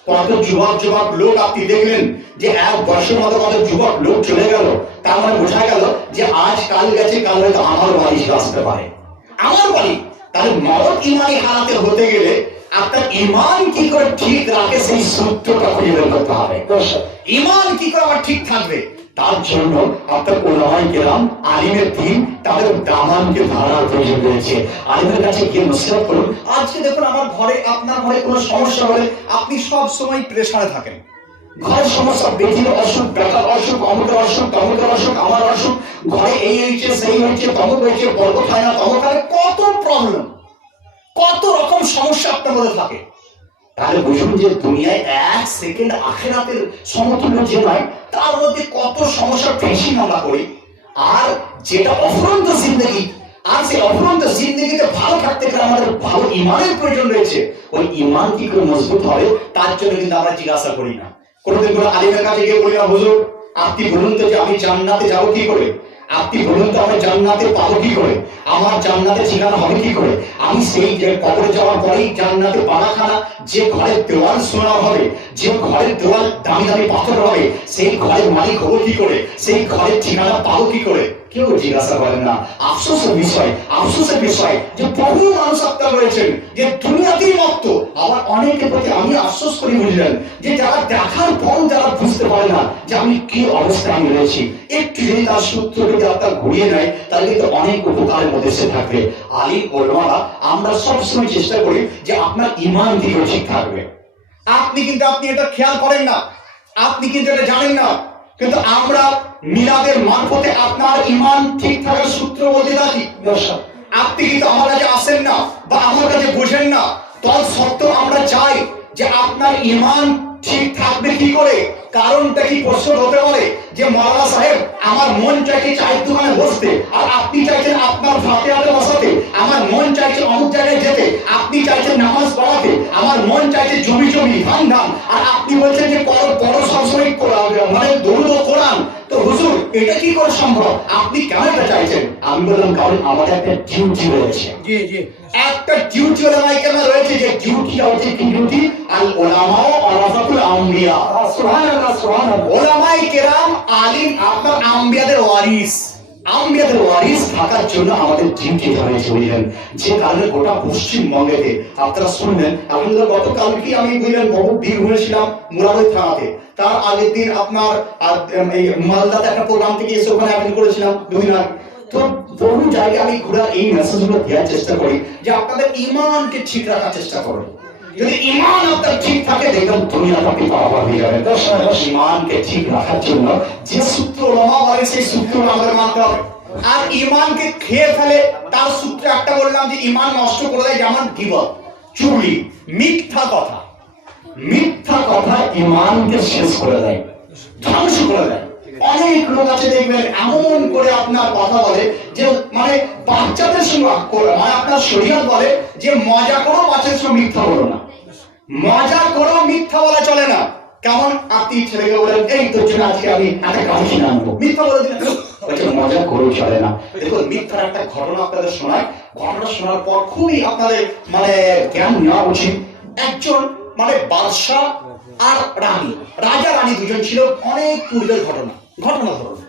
কত যুবক যুবক লোক আপনি দেখলেন যে এক বর্ষের মতো কত যুবক লোক চলে গেল, তার মানে বোঝা গেল যে আজ কাল গেছে, কাল হয়তো আমার বাড়ি আসতে পারে, আমার বাড়ি। তাহলে মওত ইমানি হালাতে হতে গেলে আপনার ইমান কি করে ঠিক রাখে সেই সূত্রটা খুঁজে বের করতে হবে। ইমান কি করে আমার ঠিক থাকবে, তার জন্য আপনার ওলামায়ে কেরাম আলিমের দিন তাদের দামানকে ধারার প্রয়োজন রয়েছে। আলিমের কাছে গিয়ে নসিহত করুন। আজকে দেখুন আমার ঘরে, আপনার ঘরে কোনো সমস্যা হলে আপনি সব সময় প্রেসারে থাকেন। ঘরের সমস্যা, বেটির অসুখ, বেটার অসুখ, অমুকের অসুখ, তমুকের অসুখ, আমার অসুখ, ঘরে এই হয়েছে, সেই হয়েছে, তমুক হয়েছে, বরকত হয় না, তমুক হয়, কত প্রবলেম, কত রকম সমস্যা আপনার মধ্যে থাকে। তাহলে বুঝুন যে দুনিয়ায় এক সেকেন্ড আখিরাতের সমতুল্য যে নয়, তার মধ্যে কত সমস্যা ফেসিং আমরা করি। আর যেটা অফুরন্ত জিন্দগি, আর সেই অফুরন্ত জিন্দগিতে ভালো থাকতে গেলে আমাদের ভালো ইমানের প্রয়োজন রয়েছে। ওই ইমান কি করে মজবুত হবে তার জন্য কিন্তু আমরা জিজ্ঞাসা করি না। কোনোদিন কোনো আলিমের কাছে গিয়ে বলি না, হুজুর আপনি বলুন তো যে আমি জান্নাতে যাবো কি করে, আপনি বলুন তো আমি জান্নাতে পাবো কি করে, আমার জান্নাতে ঠিকানা হবে কি করে, আমি সেই যে কবরে যাওয়ার পরেই জান্নাতে বানাখানা, যে ঘরের দেওয়াল সোনা হবে, যে ঘরের দেওয়াল দামি দামি পাথর হবে, সেই ঘরের মালিক হবো কি করে, সেই ঘরের ঠিকানা পাবো কি করে, কেউ জিজ্ঞাসা করেন না। আফসোসের বিষয় যে বহু মানুষ আপনার রয়েছেন যে দুনিয়াতেই মত্ত। আবার অনেকের প্রতি আমি আফসোস করি, বুঝলেন, যে যারা দেখার পর যারা বুঝতে পারে না যে আমি কি অবস্থায় আমি রয়েছি, একটু যদি তার সূত্র যদি আপনার ঘুরিয়ে নেয় তাহলে কিন্তু অনেক উপকারের মধ্যে সে থাকবে। আলিম ওলামারা আমরা সবসময় চেষ্টা করি যে আপনার ইমান দিকে ঠিক থাকবে। আপনি এটা খেয়াল করেন না, আপনি কিন্তু এটা জানেন না, কিন্তু আমরা মিলাদের মারফতে আপনার ইমান ঠিক থাকার সূত্র বলতে থাকি। আপনি কিন্তু আমার কাছে আসেন না বা আমার কাছে বোঝেন না, তৎসত্ত্বেও আমরা চাই যে আপনার ইমান ঠিক থাকবে কি করে। কারণটা কি প্রশ্ন হতে পারে যে মাওলানা সাহেব আমার মন চাইছে চায়ের দোকানে বসতে, আর আপনি চাইছেন আপনার ফাতিহাতে বসাতে, আমার মন চাইছে অমুক জায়গায় যেতে, আপনি চাইছেন নামাজ পড়াতে, আমার মন চাইছে জমি জমি ধান ধান, আর আপনি বলছেন যে বড় সবসময় মানে দরুদ ও কোরআন। তো হুজুর এটা কি করে সম্ভব, আপনি কেন এটা চাইছেন? আমি বললাম কারণ আমাদের একটা ডিউটি রয়েছে। জি জি, একটা ডিউটি ওলামায়ে কেরাম রয়েছে, যে ডিউটিটা হচ্ছে কি ডিউটি? আল উলামা ওয়ারাসাতুল আম্বিয়া। সুবহানাল্লাহ সুবহানাল্লাহ। ওলামায়ে কেরাম আলিম আপনার আম্বিয়াদের ওয়ারিস, আম্বিয়াদের ওয়ারিস থাকার জন্য আমাদের ডিউটি রয়েছে, বুঝলেন। যে কারণে গোটা পশ্চিমবঙ্গেতে আপনারা শুনলেন, আপনাদের গতকালকে আমি বুঝলেন বহু ভিড় হয়েছিলাম মুরাদই থানাতে, তার আগের দিন আপনার এই মালদাতে একটা প্রোগ্রাম থেকে এসে ওখানে অ্যাটেন্ড করেছিলাম 2 দিন আগে। তো বহু জায়গায় আমি ঘুরে এই মেসেজগুলো দেওয়ার চেষ্টা করি যে আপনাদের ইমানকে ঠিক রাখার চেষ্টা করুন। যদি ইমান আপনার ঠিক থাকে দেখবেন দুনিয়াটা আপনি পাওয়া হয়ে যাবেন। ইমানকে ঠিক রাখার জন্য যে সূত্র ওলামা বলে সেই সূত্র আমাদের মানতে হবে। আর ইমানকে খেয়ে ফেলে তার সূত্র একটা বললাম যে ইমান নষ্ট করে দেয়, যেমন গীবত, চুগলি, মিথ্যা কথা। মিথ্যা কথা ইমানকে শেষ করে দেয়, ধ্বংস করে দেয়। অনেক লোক আছে দেখবেন এমন করে আপনার কথা বলে যে মানে বাচ্চাদের সঙ্গে, মানে আপনার শরীয়ত বলে যে মজা করো বাচ্চাদের সঙ্গে মিথ্যা বলো না, মজা করো মিথ্যা বলা চলে না। কেমন আপনি ছেলেকে বলেন এই তোর জন্য আজকে আমি একটা গাড়ি কিনে আনবো, মিথ্যা বলে দিলেন, মজা করেও চলে না। দেখুন মিথ্যার একটা ঘটনা আপনাদের শোনায়, ঘটনা শোনার পর খুবই আপনাদের মানে জ্ঞান নেওয়া উচিত। একজন মানে বাদশাহ আর রানী, রাজা রানী দুজন ছিল, অনেক পূর্বের ঘটনা ধরুন।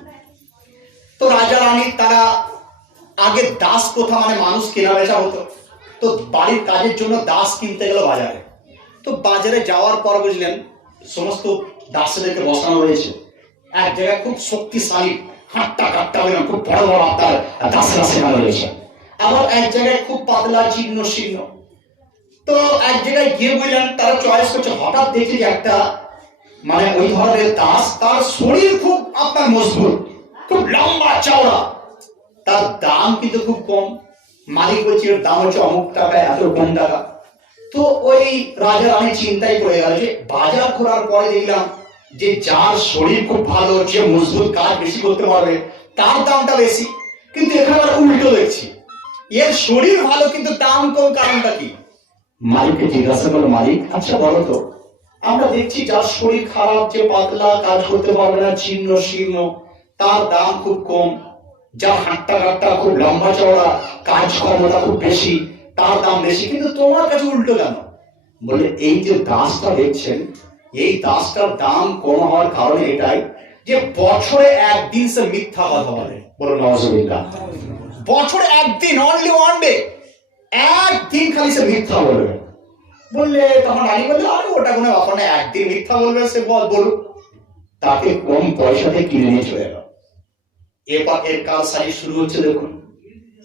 তো রাজা রানী তারা আগে দাস প্রথা, মানে মানুষ কেনা বেচা হতো, তো বাড়ির কাজের জন্য দাস কিনতে গেল বাজারে। তো বাজারে যাওয়ার পর বুঝলেন সমস্ত দাসদেরকে বসানো রয়েছে এক জায়গায়, খুব শক্তিশালী হাট্টা কাট্টা খুব বড় বড় আপনার দাসরা সেনা রয়েছে। আবার এক জায়গায় খুব পাতলা জীর্ণ শীর্ণ। তো এক জায়গায় গিয়ে বুঝলেন তারা চয়েস করছে, হঠাৎ দেখি যে একটা মানে ওই ধরনের দাস, তার শরীর খুব আপনার মজবুত, খুব লম্বা চওড়া, তার দাম কিন্তু খুব কম। মালিক বলছে এর দাম হচ্ছে অমুক টাকা, এত কম টাকা। তো ওই রাজা রানী চিন্তায় পড়ে গেল যে বাজার ঘোরার পরে দেখলাম যে যার শরীর খুব ভালো, যে মজবুত, কাজ বেশি করতে পারবে, তার দামটা বেশি। কিন্তু এখানে উল্টো দেখছি, এর শরীর ভালো কিন্তু দাম কম, কারণটা কি? মালিককে জিজ্ঞাসা করলো, মালিক আচ্ছা বলো তো, আমরা দেখছি যার শরীর খারাপ, যে পাতলা, কাজ করতে পারবে না, জীর্ণ শীর্ণ, তার দাম খুব কম, যার হাট্টা কাট্টা, খুব লম্বা চওড়া, কাজ ক্ষমতা খুব বেশি, তার দাম বেশি, কিন্তু তোমার কাছে উল্টো কেন? বলে এই যে দাসটা দেখছেন, এই দাসটার দাম কম হওয়ার কারণ এটাই যে বছরে একদিন সে মিথ্যা কথা বলে। বলো নাউজুবিল্লাহ। বছরে একদিন, অনলি ওয়ান ডে, একদিন খালি সে মিথ্যা বলবে। বললে তখন রানী বললে আরে ওটা কোনো ব্যাপার না, একদিন মিথ্যা বলবে সে বলুক। তাকে কম পয়সাতে কিনে নিয়ে চলে গেল। এরপর এর কাজ সারি শুরু হচ্ছে। দেখুন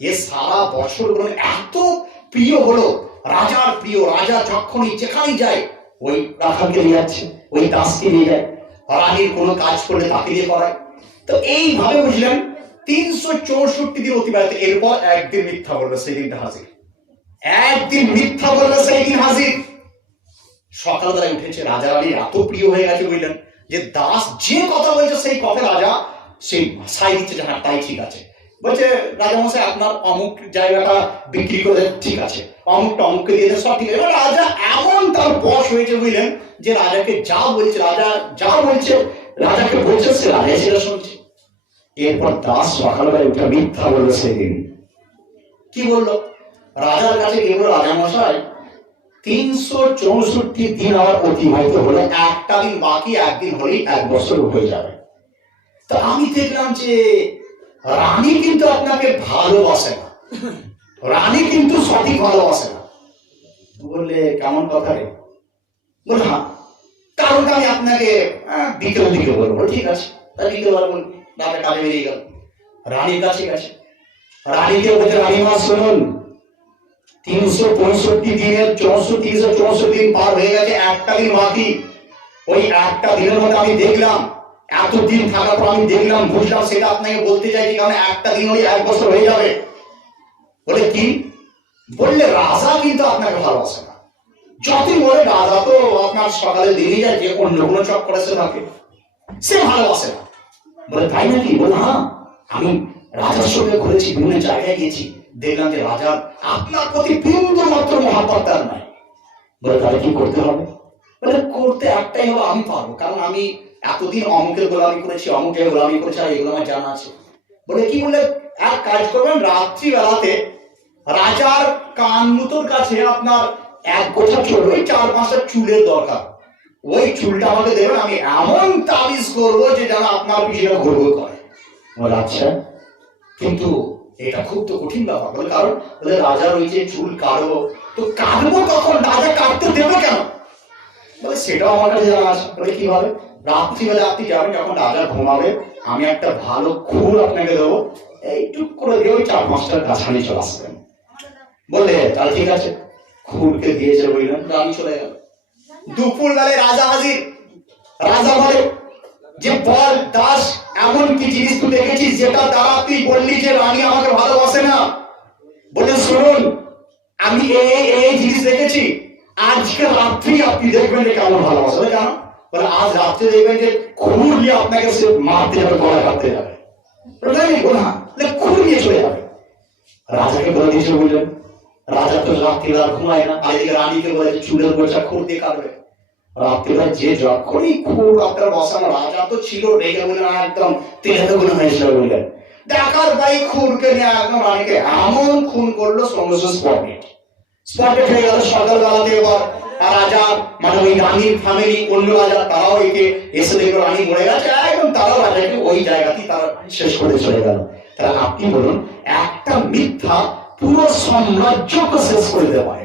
এ সারা বছর এত প্রিয় হলো, রাজার প্রিয়। রাজা যখনই যেখানেই যায় ওই রাখালকে নিয়ে যাচ্ছে, ওই দাসকে নিয়ে যায়। রানীর কোনো কাজ করলে তাকে দিয়ে করায়। তো এইভাবে বুঝলেন 364 দিন অতিবাহিত। এরপর একদিন মিথ্যা বলবে, সেই দিনটা হাজির। একদিন মিথ্যা বলবে, সেই দিন হাজির। সকালবেলায় উঠেছে, রাজা রানী এত প্রিয় হয়ে গেছে বুঝলেন যে দাস যে কথা বলছে সেই কথা রাজা সেই সাই দিচ্ছে, হ্যাঁ তাই ঠিক আছে। বলছে রাজা মশাই আপনার অমুক জায়গাটা বিক্রি করে ঠিক আছে, অমুকটা অমুককে দিয়ে দেন, সব ঠিক আছে। রাজা এমন তার বশ হয়েছে বুঝলেন যে রাজাকে যা বলছে, রাজা যা বলছে রাজাকে বলছে, সে রাজা সেটা শুনছে। এরপর দাস সকালবেলায় উঠে মিথ্যা বললো। সেদিন কি বললো? রাজার কাছে গিয়ে বলল রাজা মশাই 364 দিন আমার অতিবাহিত হলে একটা দিন বাকি, একদিন হলেই 1 বছর হয়ে যাবে। তো আমি দেখলাম যে রানী কিন্তু আপনাকে ভালোবাসে না, রানী কিন্তু সঠিক ভালোবাসে না। বললে কেমন কথা রে? বল হ্যাঁ, কারণটা আমি আপনাকে বিকেল দিকে বলবো। ঠিক আছে, তাই বিকেল বেলা বলবো। রাতে কাজে বেরিয়ে গেল, রানীর কাছে গেছে। রানীকে বলছে রানী মা শুনুন, 365 দিনের 364 দিন পার হয়ে গেছে, একটা দিন বাকি। ওই একটা দিনের মধ্যে আমি দেখলাম, এতদিন থাকার পর আমি দেখলাম, বুঝলাম, সেটা আপনাকে বলতে চাইছি, কারণ একটা দিন ওই 1 বছর হয়ে যাবে। বলে কি? বললে রাজা কিন্তু আপনাকে ভালোবাসে না। যতই বলে রাজা তো আপনার সকালে বেরিয়ে যায়, যে অন্য কোনো চক্করে সে থাকে, সে ভালোবাসে না। বলে তাই নাকি? বলে হ্যাঁ, আমি রাজার সঙ্গে ঘুরেছি, বিভিন্ন জায়গায় গিয়েছি, দেখলাম যে রাজার আপনার প্রতি বিন্দু মাত্র মহাব্বত তার নাই। বলে তাহলে কি করতে হবে? বলে করতে একটাই হবে, আমি পারবো, কারণ আমি এতদিন অমুকের গোলামি করেছি, অমুকের গোলামি করেছি, আর এগুলো আমার জানা আছে। বলে কি? বলে এক কাজ করবেন, রাত্রি বেলাতে রাজার কান মুতোর কাছে আপনার 1 গোছা চুল, ওই 4-5টা চুলের দরকার, ওই চুলটা আমাকে দেবেন, আমি এমন তাবিজ করবো যে যেন আপনার পিছনে ঘুরঘুর করে। বলে আচ্ছা, কিন্তু এটা খুব তো কঠিন ব্যাপার। বলে কারণ? বলে রাজার ওই যে চুল কাটবো, তো কাটবো তখন রাজা কাটতে দেবে কেন? বলে সেটাও আমার কাছে জানা আছে। বলে কিভাবে? রাত্রিবেলা আপনি যাবেন, যখন রাজা ঘুমাবে, আমি একটা ভালো খুর আপনাকে দেবো, এইটুক করে দিয়ে ওই 4-5টা গাছানি চলে আসবেন। বললে তাহলে ঠিক আছে, খুরকে দিয়েছে বললেন, রানী চলে গেল। দুপুর বেলায় রাজা হাজির। রাজা বলে যে বল দাস, এমন কি জিনিস তুই দেখেছিস যেটা দ্বারা তুই বললি যে রানী আমাকে ভালোবাসে না? বলে শুনুন, আমি এই জিনিস দেখেছি, আজকে রাত্রি আপনি দেখবেন যে কেমন ভালোবাসে। বলে কেন? বলে আজ রাত্রে দেখবেন যে খুর নিয়ে আপনাকে সে মারতে যাবে, গলা কাটতে যাবে। খুর নিয়ে চলে যাবে। রাজাকে বলে দিয়েছে বুঝলেন, রাজা তো রাত্রিবেলা ঘুমায় না, আর এদিকে রানীকে বলেছে চুলের গোছা খুর দিয়ে কাটবে। রাত্রিবেলা যে যখনই খুর আপনার বসানো, রাজা তো ছিল রেগে, বললেন একদম তেলে গুলো হয়েছিল বললেন, দেখার বাই খুরকে নিয়ে একদম রানীকে এমন খুন করলো, সমস্ত স্পটেড হয়ে গেল। সকালবেলাতে এবার রাজা মানে ওই রানীর ফ্যামিলি, অন্য রাজা, তারাও একে এসে দেখলো রানী মরে গেছে, একদম তারাও রাজাকে ওই জায়গাতেই তারা শেষ করে চলে গেল। তাহলে আপনি বলুন, একটা মিথ্যা পুরো সাম্রাজ্যকে শেষ করে দেওয়া হয়।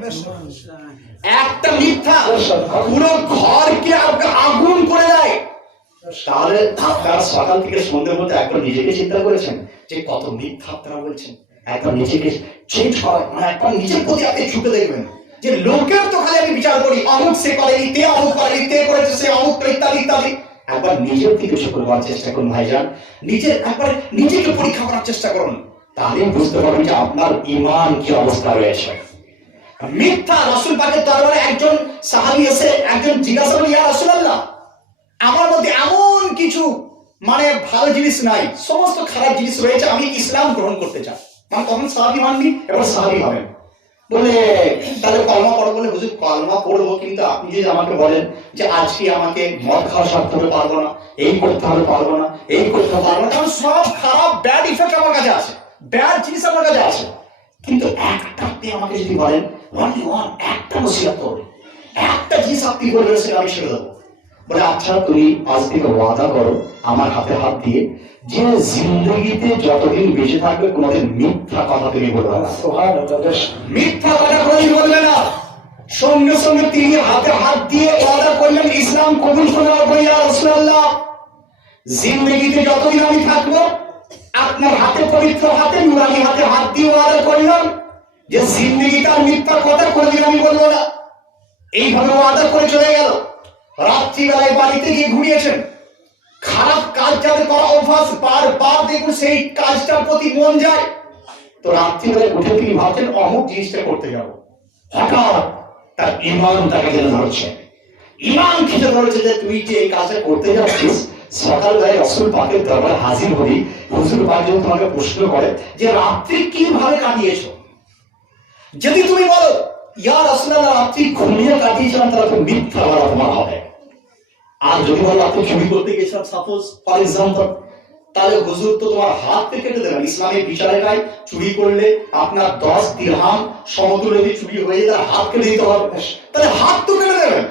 একটা মিথ্যা পুরো ঘরকে আগুন করে দেয়। তাহলে আপনারা সকাল থেকে সন্ধ্যের মধ্যে একবার নিজেকে চিন্তা করেছেন যে কত মিথ্যা আপনারা বলছেন? একবার নিজেকে চেঞ্জ হয়, মানে একবার নিজের প্রতি আপনি ঝুঁকে দেখবেন যে লোকের তো খালি আমি বিচার করি, অমুক সে করেনি, তে অমুক করেনি, তে করেছে সে অমুক, ইত্যাদি ইত্যাদি। একবার নিজের দিকে ঝুঁকে দেওয়ার চেষ্টা করুন ভাইজান, একবার নিজেকে পরীক্ষা করার চেষ্টা করুন, তাহলে বুঝতে পারবেন যে আপনার ঈমান কি অবস্থা রয়েছে। মিথ্যা। রাসূল পাকের দরবারে একজন সাহাবী এসে একজন জিজ্ঞাসা করলেন, ইয়া রাসূলুল্লাহ, আমার মধ্যে এমন কিছু মানে ভালো জিনিস নাই, সমস্ত খারাপ জিনিস রয়েছে, আমি ইসলাম গ্রহণ করতে চাই। মানে তখন সাহাবী মাননি, এবার সাহাবী হবেন। বলে তাহলে কলমা পড়ো। বলে হুজুর কলমা পড়বো, কিন্তু আপনি যদি আমাকে বলেন যে আজকে আমাকে মদ খাওয়া ছাড়তে হবে, পারবো না, এই করতে হবে, পারবো না, এই করতে পারবো না, কারণ সব খারাপ ব্যাড ইফেক্ট আমার কাছে আছে, ব্যাড জিনিস আমার কাছে আছে, কিন্তু একটা আপনি আমাকে যদি বলেন অনলি ওয়ান, একটা নসিহত করবে, একটা জিনিস আপনি বলবেন সেটা আমি ছেড়ে দেবো। বলে আচ্ছা তুমি আজ থেকে ওয়াদা করো আমার হাতে হাত দিয়ে যে জিন্দগিতে যতদিন বেঁচে থাকবে কোনোদিন মিথ্যা কথা তুমি বলবে না। মিথ্যা কথা কোনোদিন বলবে না। সঙ্গে সঙ্গে তিনি হাতে হাত দিয়ে ওয়াদা করলেন, ইসলাম কবুল করার পরে ইয়া রাসূলুল্লাহ জিন্দগিতে যতদিন আমি থাকবো আপনার হাতে, পবিত্র হাতে, নুরানি হাতে হাত দিয়ে ওয়াদা করলাম যে জিন্দগিতে আর মিথ্যা কথা কোনোদিন আমি বলবো না। এইভাবে ওয়াদা করে চলে গেল। রাত্রিবেলায় বাড়িতে গিয়ে ঘুমিয়েছেন। খারাপ কাজ যাদের করা অভ্যাস, বারবার দেখুন সেই কাজটার প্রতি মন যায়। তো রাত্রিবেলায় উঠে তিনি ভাবছেন অমুক জিনিসটা করতে যাব। হঠাৎ তার ইমান তাকে জেনে ধরছে, ইমান খিদে ধরেছে যে তুই যে এই কাজটা করতে যাচ্ছিস, সকালবেলায় রাসূল পাকের দরবারে হাজির হবি, হুজুর পাক যখন তোমাকে প্রশ্ন করে যে রাত্রি কিভাবে কাটিয়েছো, যদি তুমি বলো ইয়া রাসূলুল্লাহ রাত্রি ঘুমিয়ে কাটিয়েছিলাম, তাহলে তো মিথ্যা বলা তোমার হবে। আর যদি বলো আপনি চুরি করতে গেছিলাম সাপোজ ফর এক্সাম্পল, তাহলে হুজুর তো তোমার হাত থেকে কেটে দেবেন। ইসলামের বিচারেকায় চুরি করলে আপনার 10 দিরহাম সমতুল্য যদি চুরি হয়ে যায় হাত কেটে দিতে হবে, তাহলে হাত তো কেটে দেবেন।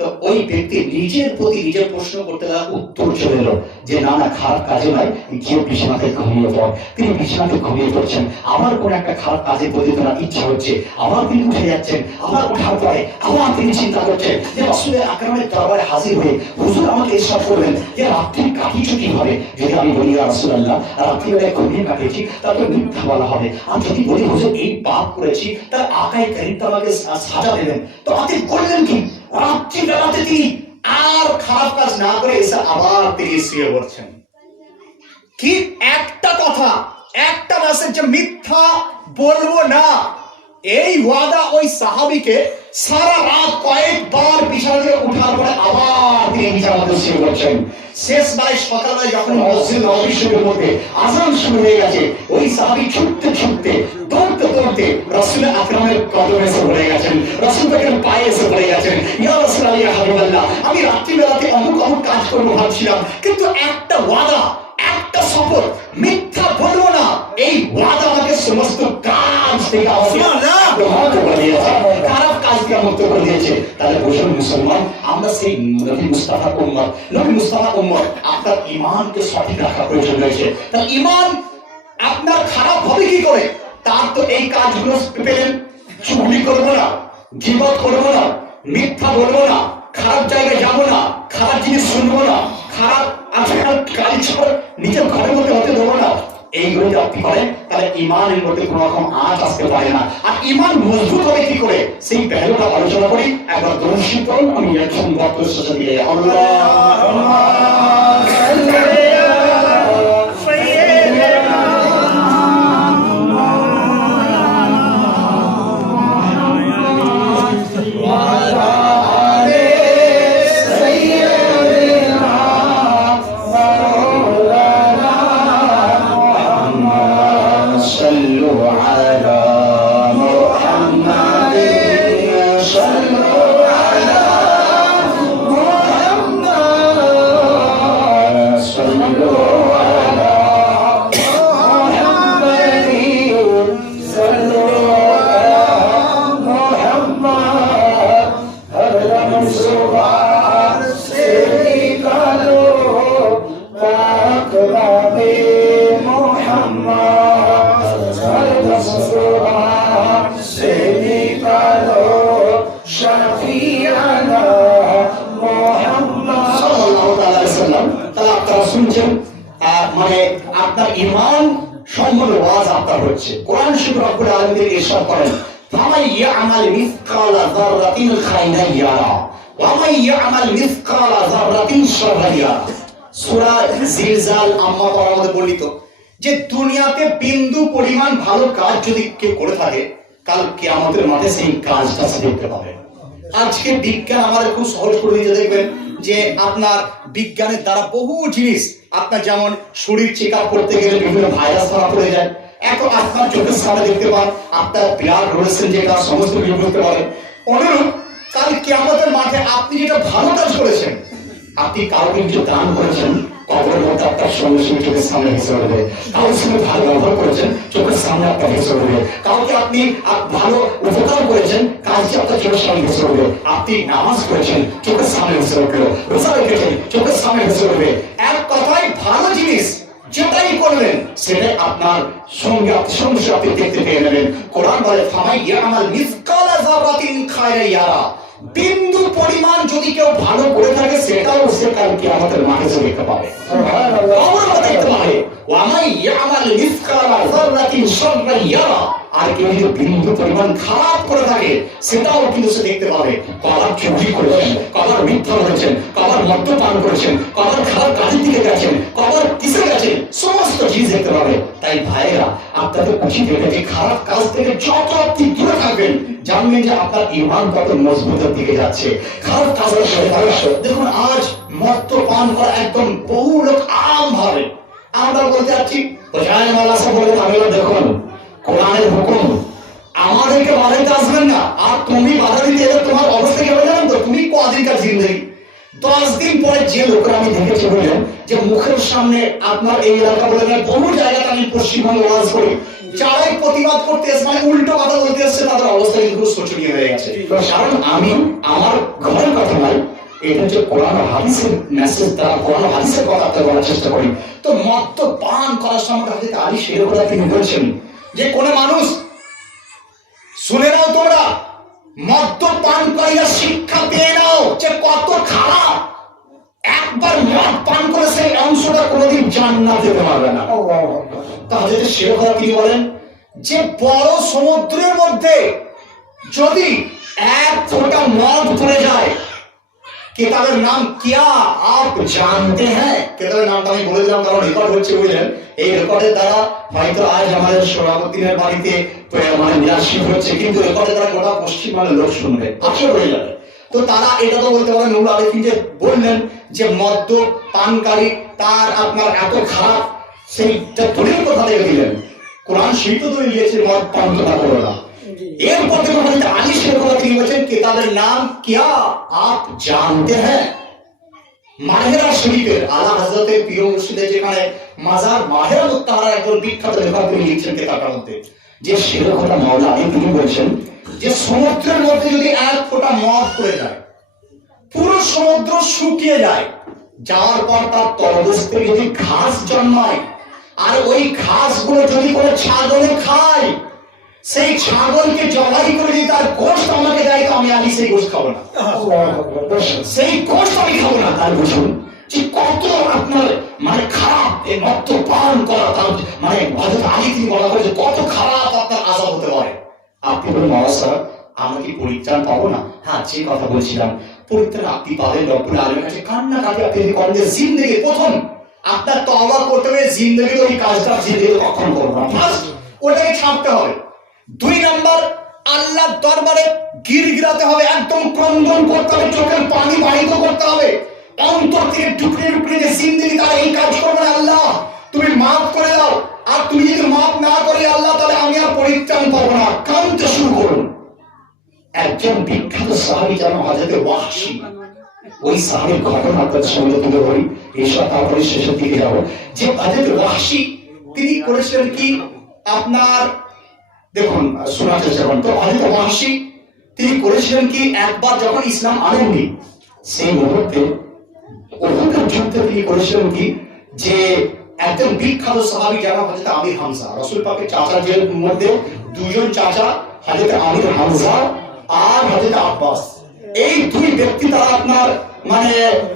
তো ওই ব্যক্তি নিজের প্রতি নিজের প্রশ্ন করতে গেলে উত্তর চলে এলো যে না না, খারাপ কাজে নয়, গিয়ে বিছানাতে ঘুমিয়ে পড়। তিনি বিছানাতে ঘুমিয়ে পড়ছেন, আবার কোন একটা খারাপ কাজের প্রতি তার ইচ্ছা হচ্ছে, আবার তিনি উঠে যাচ্ছেন। আবার ওঠার পরে আবার তিনি চিন্তা করছেন যে রাসূলের আকরামের দরবারে হাজির হয়ে হুজুর আমাকে ইরশাদ করবেন যে রাত্রি কাটিয়েছো কিভাবে। যদি আমি বলি ইয়া রাসূলুল্লাহ রাত্রিবেলায় ঘুমিয়ে কাটিয়েছি, তারপরে মিথ্যা বলা হবে। আর যদি বলি হুজুর এই পাপ করেছি, তার আকায়ে কারীম আমাকে সাজা দেবেন। তো আপনি করলেন কি? রাত্রি বেলাতে তিনি আর খারাপ কাজ না করে এসে আবার তিনি শুয়ে পড়ছেন। কি একটা কথা, একটা মেসেজ যে মিথ্যা বলবো না, এই ওয়াদা ওই সাহাবীকে সারা রাত কয়েকবার বিছানা থেকে ওঠার পরে আবার তিনি বিছানাতে শুয়ে পড়ছেন। শেষ বেলায় সকালবেলায় যখন মসজিদ নববী শরীফের মধ্যে আযান শুরু হয়ে গেছে, ওই সাহাবী ছুটতে ছুটতে দৌড়তে দৌড়তে রাসূল আকরামের কদমে এসে পড়ে গেছেন, রাসূল পাকের পায়ে এসে পড়ে গেছেন। ইয়া রাসূলুল্লাহ ইয়া হাবিবাল্লাহ, আমি রাত্রিবেলাতে অমুক অমুক কাজ করবো ভাবছিলাম, কিন্তু একটা ওয়াদা, একটা শপথ, মিথ্যা বলবো না, এই ওয়াদা আমাকে সমস্ত কাজ থেকে খারাপ কাজ থেকে মুক্ত করে দিয়েছে। তাহলে বুঝুন মুসলমান, আমরা সেই নবী মুস্তাফা উম্মত, নবী মুস্তাফা উম্মত, আপনার ঈমানকে সঠিক রাখা প্রয়োজন রয়েছে। তাহলে ঈমান আপনার খারাপ হবে কি করে? তার তো এই কাজগুলো পেলেন, চুগলি করবো না, গীবত করবো না, মিথ্যা বলবো না, খারাপ জায়গায় যাবো না, খারাপ জিনিস শুনবো না, খারাপ আজকাল কালচার নিজের ঘরের মধ্যে হতে দেবো না। এইগুলো যদি আপনি করেন তাহলে ইমানের মধ্যে কোনো রকম আঁচ আসতে পারে না। আর ইমান মজবুত হবে কি করে সেই প্যারেলটা আলোচনা করি। একবার দর্শিত করুন, আমি এখন বক্তব্য শেষে দিয়ে মানে আপনার ঈমান সম্বন্ধে ওয়াজ আপনার হচ্ছে। কোরআন শরীফ রব্বুল আলামিন ইরশাদ করেন, ফামান ইয়ামাল মিসকালা যাররাতিন খায়রান ইয়ারা ওয়া মান ইয়ামাল মিসকালা যাররাতিন শাররান ইয়ারা। সূরা জিলজাল আম্মা পড়ার মধ্যে বর্ণিত যে দুনিয়াতে বিন্দু পরিমাণ ভালো কাজ যদি কেউ করে থাকে, কাল কিয়ামতের মাঠে সেই কাজটা সে দেখতে পাবে। আজকে বিজ্ঞান আমাদের খুব সহজ করে দিয়েছে। দেখবেন যে আপনার বিজ্ঞানের দ্বারা বহু জিনিস, আপনার যেমন শরীর চেক আপ করতে গেলে বিভিন্ন ভাইরাস ধরা পড়ে যায়, এখন আপনার চোখের সামনে দেখতে পান, আপনার ব্লাড রয়েছেন যেটা সমস্ত কিছু করতে পারেন। অনুরূপ কাল কিয়ামতের মাঠে আপনি যেটা ভালো কাজ করেছেন, আপনি কাউকে কিছু দান করেছেন, কবরের মধ্যে আপনার সঙ্গে সঙ্গে চোখের সামনে ভেসে উঠবে। কারোর সঙ্গে ভালো ব্যবহার করেছেন, চোখের সামনে আপনার ভেসে উঠবে। কাউকে আপনি ভালো উপকার করেছেন, কাজটি আপনার চোখের সামনে ভেসে উঠবে। আপনি নামাজ পড়েছেন, চোখের সামনে ভেসে উঠলো। রোজা রেখেছেন, চোখের সামনে ভেসে উঠবে। এক কথায় ভালো জিনিস যেটাই করবেন সেটাই আপনার সঙ্গে আপনি দেখতে পেয়ে নেবেন। কোরআন বলে ফামাই ইয়ামাল মিসকালা যারাতিন খায়রা ইয়ারা, বিন্দু পরিমাণ যদি কেউ ভালো করে থাকে সেটাও সে কাল কিয়ামতের মাঠে সে দেখতে পাবে, সুবহানাল্লাহ, দেখতে পাবে। ওয়ামাই ইয়ামাল মিসকালা যারাতিন শাররা ইয়ারা, আর কেউ যদি বিন্দু পরিমাণ খারাপ করে থাকে সেটাও কিন্তু সে দেখতে পাবে। কবার চুরি করেছেন, কবার মিথ্যা বলেছেন, কবার মদ্যপান করেছেন, কবার খারাপ কাজের দিকে গেছেন, কবার কিসে গেছেন, সমস্ত জিনিস দেখতে পাবে। তাই ভাইয়েরা, আপনাদের উচিত এটা যে খারাপ কাজ থেকে যত আপনি দূরে থাকবেন, জানবেন যে আপনার ঈমান কত মজবুতের দিকে যাচ্ছে। খারাপ কাজের সাথে দেখুন, আজ মদ্যপান করা একদম বহু লোক আম ভাবে। আমরা বলতে যাচ্ছি দেখুন, কোরআনের হুকুম, আমাদেরকে বাধাইতে আসবেন না। আর তুমি বাধা দিতে এলে তোমার অবস্থা কি হবে জানেন তো? তুমি কদিনকার জিন্দগি, 10 দিন পরে যে লোকরা আমি দেখেছি বললেন যে মুখের সামনে আপনার এই এলাকা বলে বহু জায়গাতে আমি পশ্চিমবঙ্গে ওয়াজ করি, যারাই প্রতিবাদ করতে এসে মানে উল্টো কথা বলতে এসছে তাদের অবস্থা কিন্তু শোচনীয় হয়ে গেছে। কারণ আমি আমার ঘরের কথা নয়, এটা হচ্ছে কোরআন হাদিসের মেসেজ, দ্বারা কোরআন হাদিসের কথা আপনার বলার চেষ্টা করি। তো মদ্য পান করার সময় হাদিসে আলী সেই কথা তিনি বলছেন যে কোন মানুষ, শুনে নাও তোমরা, মদ্যপানকারীরা শিক্ষা পেয়ে নাও যে কত খারাপ। একবার মদ পান করে সেই অংশটা কোনোদিন জান্নাতে যেতে পারবে না। তাহলে সে কথা তিনি বলেন যে বড় সমুদ্রের মধ্যে যদি এক ফোঁটা মদ পড়ে যায়, কিতাবের নাম কিয়া আপ জানতে হ্যাঁ। কিতাবের নামটা আমি বলে দিলাম কারণ রেকর্ড হচ্ছে, বুঝলেন। এই রেকর্ডের দ্বারা হয়তো আজ আমাদের সভাপতিদের বাড়িতে মানে নিরাশিত হচ্ছে, কিন্তু রেকর্ডের দ্বারা গোটা পশ্চিমবঙ্গের লোক শুনবে, আসলে হয়ে যাবে। তো তারা এটা তো বলতে পারেন নুরুল আরেফিন যে বললেন যে মদ্য পানকারী তার আপনার এত খারাপ, সেইটা দলিল কোথা থেকে দিলেন? কোরআন সেই তো দলিল দিয়েছে মদ পান কথা করো না। এরপর দেখুন আলী শের কথা তিনি বলছেন কিতাবের নাম কিয়া আপ জানতে হ্যাঁ। মাহেরা শরীফের আলা হযরতের প্রিয় মুর্শিদের যেখানে মাজার, মাহেরা মুত্তাহারার একজন বিখ্যাত লেখক তিনি লিখছেন কিতাবের মধ্যে যে শের কথা মাওলা আলী তিনি বলছেন যে সমুদ্রের মধ্যে যদি এক ফোঁটা মদ পড়ে যায়, পুরো সমুদ্র শুকিয়ে যায়, যাওয়ার পর তার তলদেশ থেকে যদি ঘাস জন্মায়, আর ওই ঘাসগুলো যদি কোনো ছাগলে খায়, সেই ছাগলকে জবাই করে যদি তার গোশত আমাকে দেয়, তো আমি আলী সেই গোশত খাবো না, সেই গোশত আমি খাবো না। তার বুঝুন যে কত আপনার মানে খারাপ এই মদ্য পান করা, তার মানে হযরত আলী তিনি বলা করেছে কত খারাপ আপনার আযাব হতে পারে। আপনি বলেন মহারাজ সাহেব আমরা কি পরিত্রাণ পাবো না? হ্যাঁ, যে কথা বলছিলাম, পরিত্রাণ আপনি পাবেন রব্বুল আলামিনের কাছে। কান্না কাটি আপনি যদি করেন যে জিন্দেগি প্রথম আপনার তওবা করতে হবে, জিন্দেগি ওই কাজটা জিন্দেগি কখনো করবো না, ফার্স্ট ওটাকে ছাড়তে হবে। 2 নম্বর আল্লাহর দরবারে গিরগিরাতে হবে, একদম ক্রন্দন করতে হবে, চোখের পানি বাহিত করতে হবে, অন্তর থেকে টুকরে টুকরে যে জিন্দেগি তারা এই কাজ করবে না, আল্লাহ তুমি মাফ করে দাও। আর তুমি যদি মাফ না করে আল্লাহ, তাহলে আমি আর পরিত্রাণ পাবো না। কাঁদতে শুরু করুন। একজন বিখ্যাত সাহাবী যেন হযরত ওয়াহশী, ওই সাহাবীর ঘটনা আপনাদের সামনে তুলে ধরি, এসব তারপরে শেষের দিকে যাবো। যে হযরত ওয়াহশী তিনি করেছিলেন কি আপনার দেখুন শোনার চেষ্টা করুন। তো হযরত ওয়াহশী তিনি করেছিলেন কি, একবার যখন ইসলাম আনেননি সেই মুহূর্তে ওখানকার যুদ্ধে তিনি করেছিলেন কি যে একজন বিখ্যাত সাহাবী যারা হযরত আমির হামজা, রাসূল পাকের চাচাদের মধ্যে 2 জন চাচা, হযরত আমির হামজা আর হযরত আব্বাস, এই 2 ব্যক্তি তারা আপনার মানে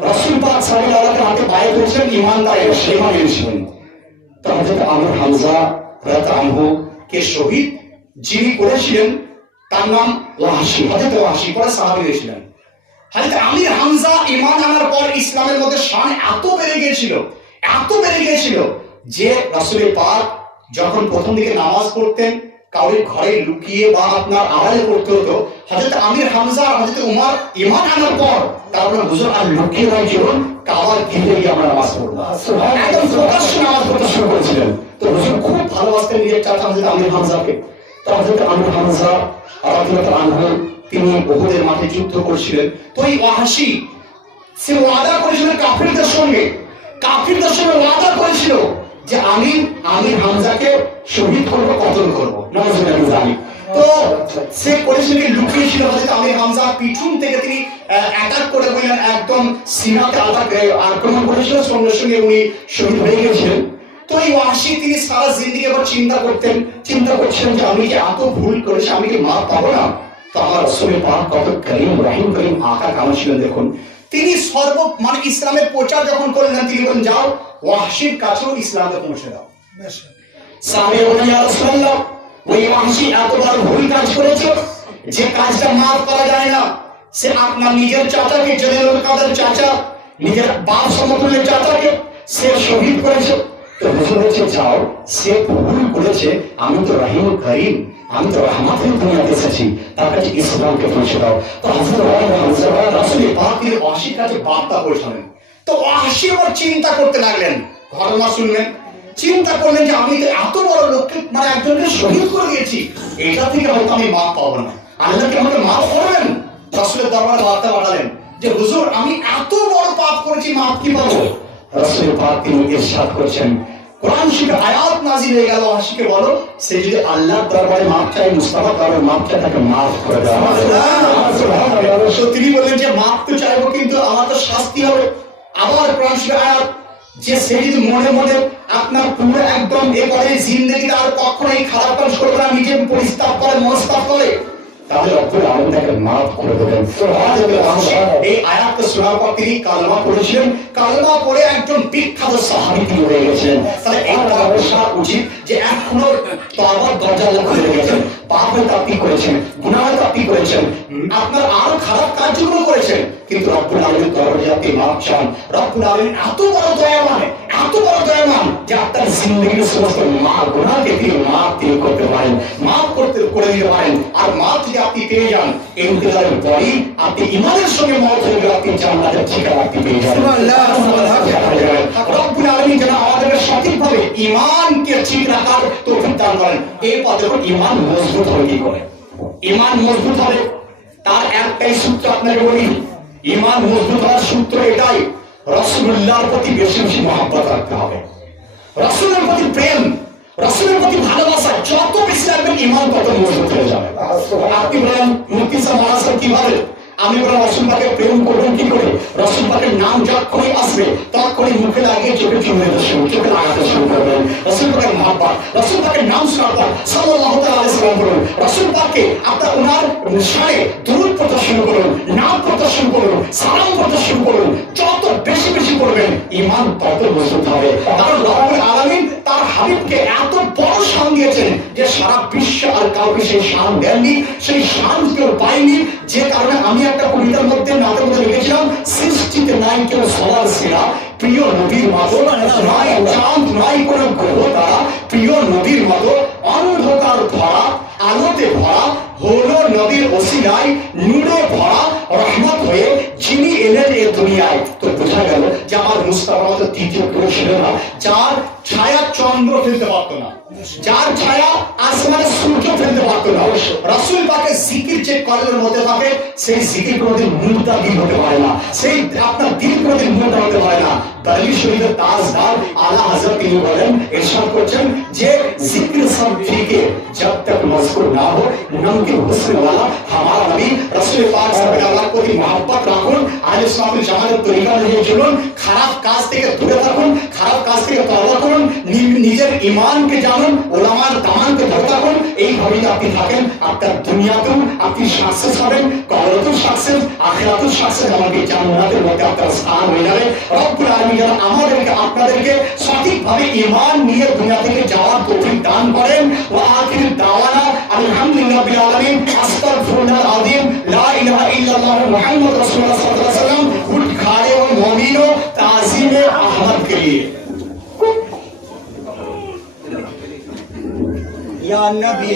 রাসূল পাক সাল্লাল্লাহু আলাইহি ওয়াসাল্লামকে বায়াত করেছিলেন, ঈমানদার সেমান এনেছিলেন। তো হযরত আমির হামজা রাদিয়াল্লাহু কে শহীদ যিনি করেছিলেন তার নাম ওয়াহশী, হযরত ওয়াহশী পরে সাহাবী হয়েছিলেন। হযরত আমির হামজা ঈমান আনার পর ইসলামের মধ্যে শান এত বেড়ে গিয়েছিল, এত বেড়ে গিয়েছিল যে রাসূল পাক যখন প্রথম দিকে নামাজ পড়তেন কাউরে ঘরে লুকিয়ে বা আপনার আড়ালে পড়তে হতো। হযরত আমির হামজা আর হযরত উমর ঈমান আনার পর তারপরে হুজুর আর লুকিয়ে নয়, জীবন কাবার ঘিরে গিয়ে আমরা নামাজ পড়বো, একদম প্রকাশ্যে নামাজ পড়তে শুরু করেছিলেন। তো হুজুর খুব ভালোবাসতেন নিজের চাচা হযরত আমির হামজাকে। তো হযরত আমির হামজা রাদিয়াল্লাহু আনহু তিনি উহুদের মাঠে যুদ্ধ করছিলেন। তো এই ওয়াহশী সে ওয়াদা করেছিলেন কাফিরদের সঙ্গে কাফিরদের সঙ্গে ওয়াদা করেছিল যে আমি হামজাকে শহীদ করবো, কতল করবো। তো সে করেছিল কি, লুকিয়েছিল হয়তো আমির হামজা পিছন থেকে তিনি অ্যাটাক করে বললেন, একদম সিনাতে আক্রমণ করেছিল, সঙ্গে সঙ্গে উনি শহীদ হয়ে গেছিলেন। তো এই ওয়াহশী তিনি সারা জিন্দেগি আবার চিন্তা করছেন যে আমি যে এত ভুল করেছি, আমি কি মাফ পাবো না? তো আমার রাসূল পাক কত করিম রহিম আকা কেমন ছিলেন দেখুন। তিনি মানে ইসলামের প্রচার যখন করলেন, তিনি বলেন যাও ওয়াহশীর কাছেও ইসলামকে পৌঁছে দাও। সাহাবী বলেন ইয়া রাসূলুল্লাহ, ওই ওয়াহশী এত বড় ভুল কাজ করেছে যে কাজটা মাফ করা যায় না। সে আপনার নিজের চাচাকে, জলিলুল কাদের চাচা, নিজের বাপ সমতুল্য চাচাকে সে শহীদ করেছে। তো হুজুর বলেছে যাও, সে ভুল করেছে, আমি তো রহিম করিম, আমি তো রহমতের দুনিয়াতে এসেছি, তার কাছে ইসলামকে পৌঁছে দাও। তো হযরত রাসূল পাক তিনি ওয়াহশীর কাছে বার্তা পৌঁছালেন। তো ওয়াহশী আবার চিন্তা করতে লাগলেন, ঘটনা শুনলেন, চিন্তা করলেন যে আমি তো এত বড় লোককে, মানে একজনকে শহীদ করে দিয়েছি, এটা থেকে হয়তো আমি মাফ পাবো না, আল্লাহ কি আমাকে মাফ করবেন? রাসূলের দরবারে বার্তা পাঠালেন যে হুজুর আমি এত বড় পাপ করেছি, মাফ কি পাবো? রাসূল পাক তিনি ইরশাদ করছেন, কোরআন শরীফে আয়াত নাযিল হয়ে গেল, ওয়াহশীকে বলো সে যদি আল্লাহর দরবারে মাফ চায়, মুস্তাফা দরবারে মাফ চায়, তাকে মাফ করে দাও। সুবহানাল্লাহ। তো তিনি বললেন যে মাফ তো চাইবো, কিন্তু আমার তো শাস্তি হবে। আবার কোরআন শরীফে আয়াত, যে সে যদি মনে মনে আপনার পুরো একদম এ করে জিন্দেগিতে আর কখনোই খারাপ কাজ করবে না, নিজে পরিস্তাপ করে, মনস্তাপ করে, তাহলে রব্বুল আলামিন তাকে মাফ করে দেবেন। এই আয়াতটা শোনার পর তিনি কালেমা পড়েছিলেন, কালেমা পড়ে একজন বিখ্যাত সাহাবী তিনি হয়ে গেছেন। তাহলে এটা বোঝা উচিত যে এখনো তওবার দরজা খুলে রেখেছেন, পাপ হয়তো আপনি করেছেন, গুনাহ হয়তো আপনি করেছেন, আপনার আরো খারাপ কাজগুলো করেছেন, কিন্তু রব্বুল আলামিন দরজা আপনি মাফ চান। রব্বুল আলামিন এত বড় দয়াবান যে আপনার জিন্দেগির সমস্ত গুনাহকে তিনি মাফ করতে পারেন, মাফ করে দিতে পারেন। আর মাফ যদি আপনি পেয়ে যান, ইন্তেজারের পরই আপনি ঈমানের সঙ্গে মওত হয়ে গেলে আপনি জান্নাতের ঠিকানা আপনি পেয়ে যাবেন। রব্বুল আলামিন যেন আমাদেরকে সঠিকভাবে ঈমানকে ঠিক রাখার তৌফিক দান করেন। এরপর যখন ঈমান মজবুত হবে, কি করে ঈমান মজবুত হবে তার একটাই সূত্র আপনাকে বলি। ঈমান মজবুত হওয়ার সূত্র এটাই, রাসূলুল্লাহর প্রতি বেশি বেশি মহব্বত রাখতে হবে, রাসূলের প্রতি প্রেম, রাসূলের প্রতি ভালোবাসা যত বেশি রাখবেন, ঈমান তত মজবুত হয়ে যাবে। আপনি বলেন মুফতি সাহেব কিভাবে? আমি বললাম রাসূল পাকের প্রেম করবেন কি করে? রাসূল পাকের নাম যখনই আসবে তখনই মুখে লাগিয়ে চোখে চোখে লাগাতে শুরু করবেন। রাসূল পাকের মহব্বত, রাসূল পাকের নাম শোনার পর সাল্লাল্লাহু তাআলা আলাইহি ওয়াসাল্লাম বলুন, রাসূল পাককে আপনার ওনার শানে দুরূদ পড়তে শুরু করুন, নাম পড়তে শুরু করুন, সালাম পড়তে শুরু করুন। যত বেশি বেশি করবেন, ঈমান তত মজবুত হবে। কারণ রব্বুল আলামিন তার হাবিবকে এত বড় শান দিয়েছেন যে সারা বিশ্ব আর কাউকে সেই শান দেননি, সেই শান কেউ পায়নি। যে কারণে আমি একটা কবিতার মধ্যে নাটের মধ্যে লিখেছিলাম, সৃষ্টিতে নাই কেউ সবার সেরা, প্রিয় নবীর মতো নয় চাঁদ, নয় কোনো গ্রহ তারা, প্রিয় নবীর মতো অন্ধকার ভরা আলোতে ভরা, হলো নবীর ওসিলায় নূরে ভরা রহমত হয়ে যিনি এলেন এ দুনিয়ায়। তো বোঝা গেল যে আমার মুস্তাফা মতো তৃতীয় কেউ ছিল না, যার ছায়া চন্দ্র ফেলতে পারতো না, যার ছায়া আসমানে সূর্য ফেলতে পারতো না। রাসূল পাকের জিকির যে কলবের মধ্যে থাকে, সেই জিকির কোনোদিন মুর্দা দিল হতে পারে না, সেই আপনার দিল কোনোদিন মুর্দা হতে পারে না। বারলি শরীফের তাজদার আলা হযরত তিনি বলেন, ইরশাদ করছেন যে জিকির সব ঠিক है जब तक मज़कूर ना हो, नमके हुस्न वाला हमारा नबी রাসূল পাক সাল্লাল্লাহু আলাইহি প্রতি মহব্বত রাখুন, আহলে সুন্নাতুল জামাতের তরিকা নিয়ে চলুন, খারাপ কাজ থেকে দূরে থাকুন, খারাপ কাজ থেকে তওবা করুন, নিজের ঈমানকে জানুন, উলামার দামানকে ধরে থাকুন। এইভাবেই আপনি থাকেন, আপনার দুনিয়াতেও আপনি সাকসেস হবেন, কবরেতেও সাকসেস, আখিরাতেও সাকসেস, আমাকে জান্নাতের মধ্যে আপনার স্থান হয়ে যাবে। রব্বুল আলামিন যেন আমাদেরকে আপনাদেরকে সঠিকভাবে ঈমান নিয়ে দুনিয়া থেকে যাওয়ার তৌফিক দান করেন। ওয়া আখির দাওয়ানা আলহামদুলিল্লাহি রাব্বিল আলামিন, আস্তাগফিরুল্লাহ আযীম, লা ইলাহা ইল্লাল্লাহ মুহাম্মদ রাসূলুল্লাহ সাল্লাল্লাহু আলাইহি ওয়াসাল্লাম। উঠ খাড়ে ও মুমিনো তাজিমে আহমদ के लिए या नबी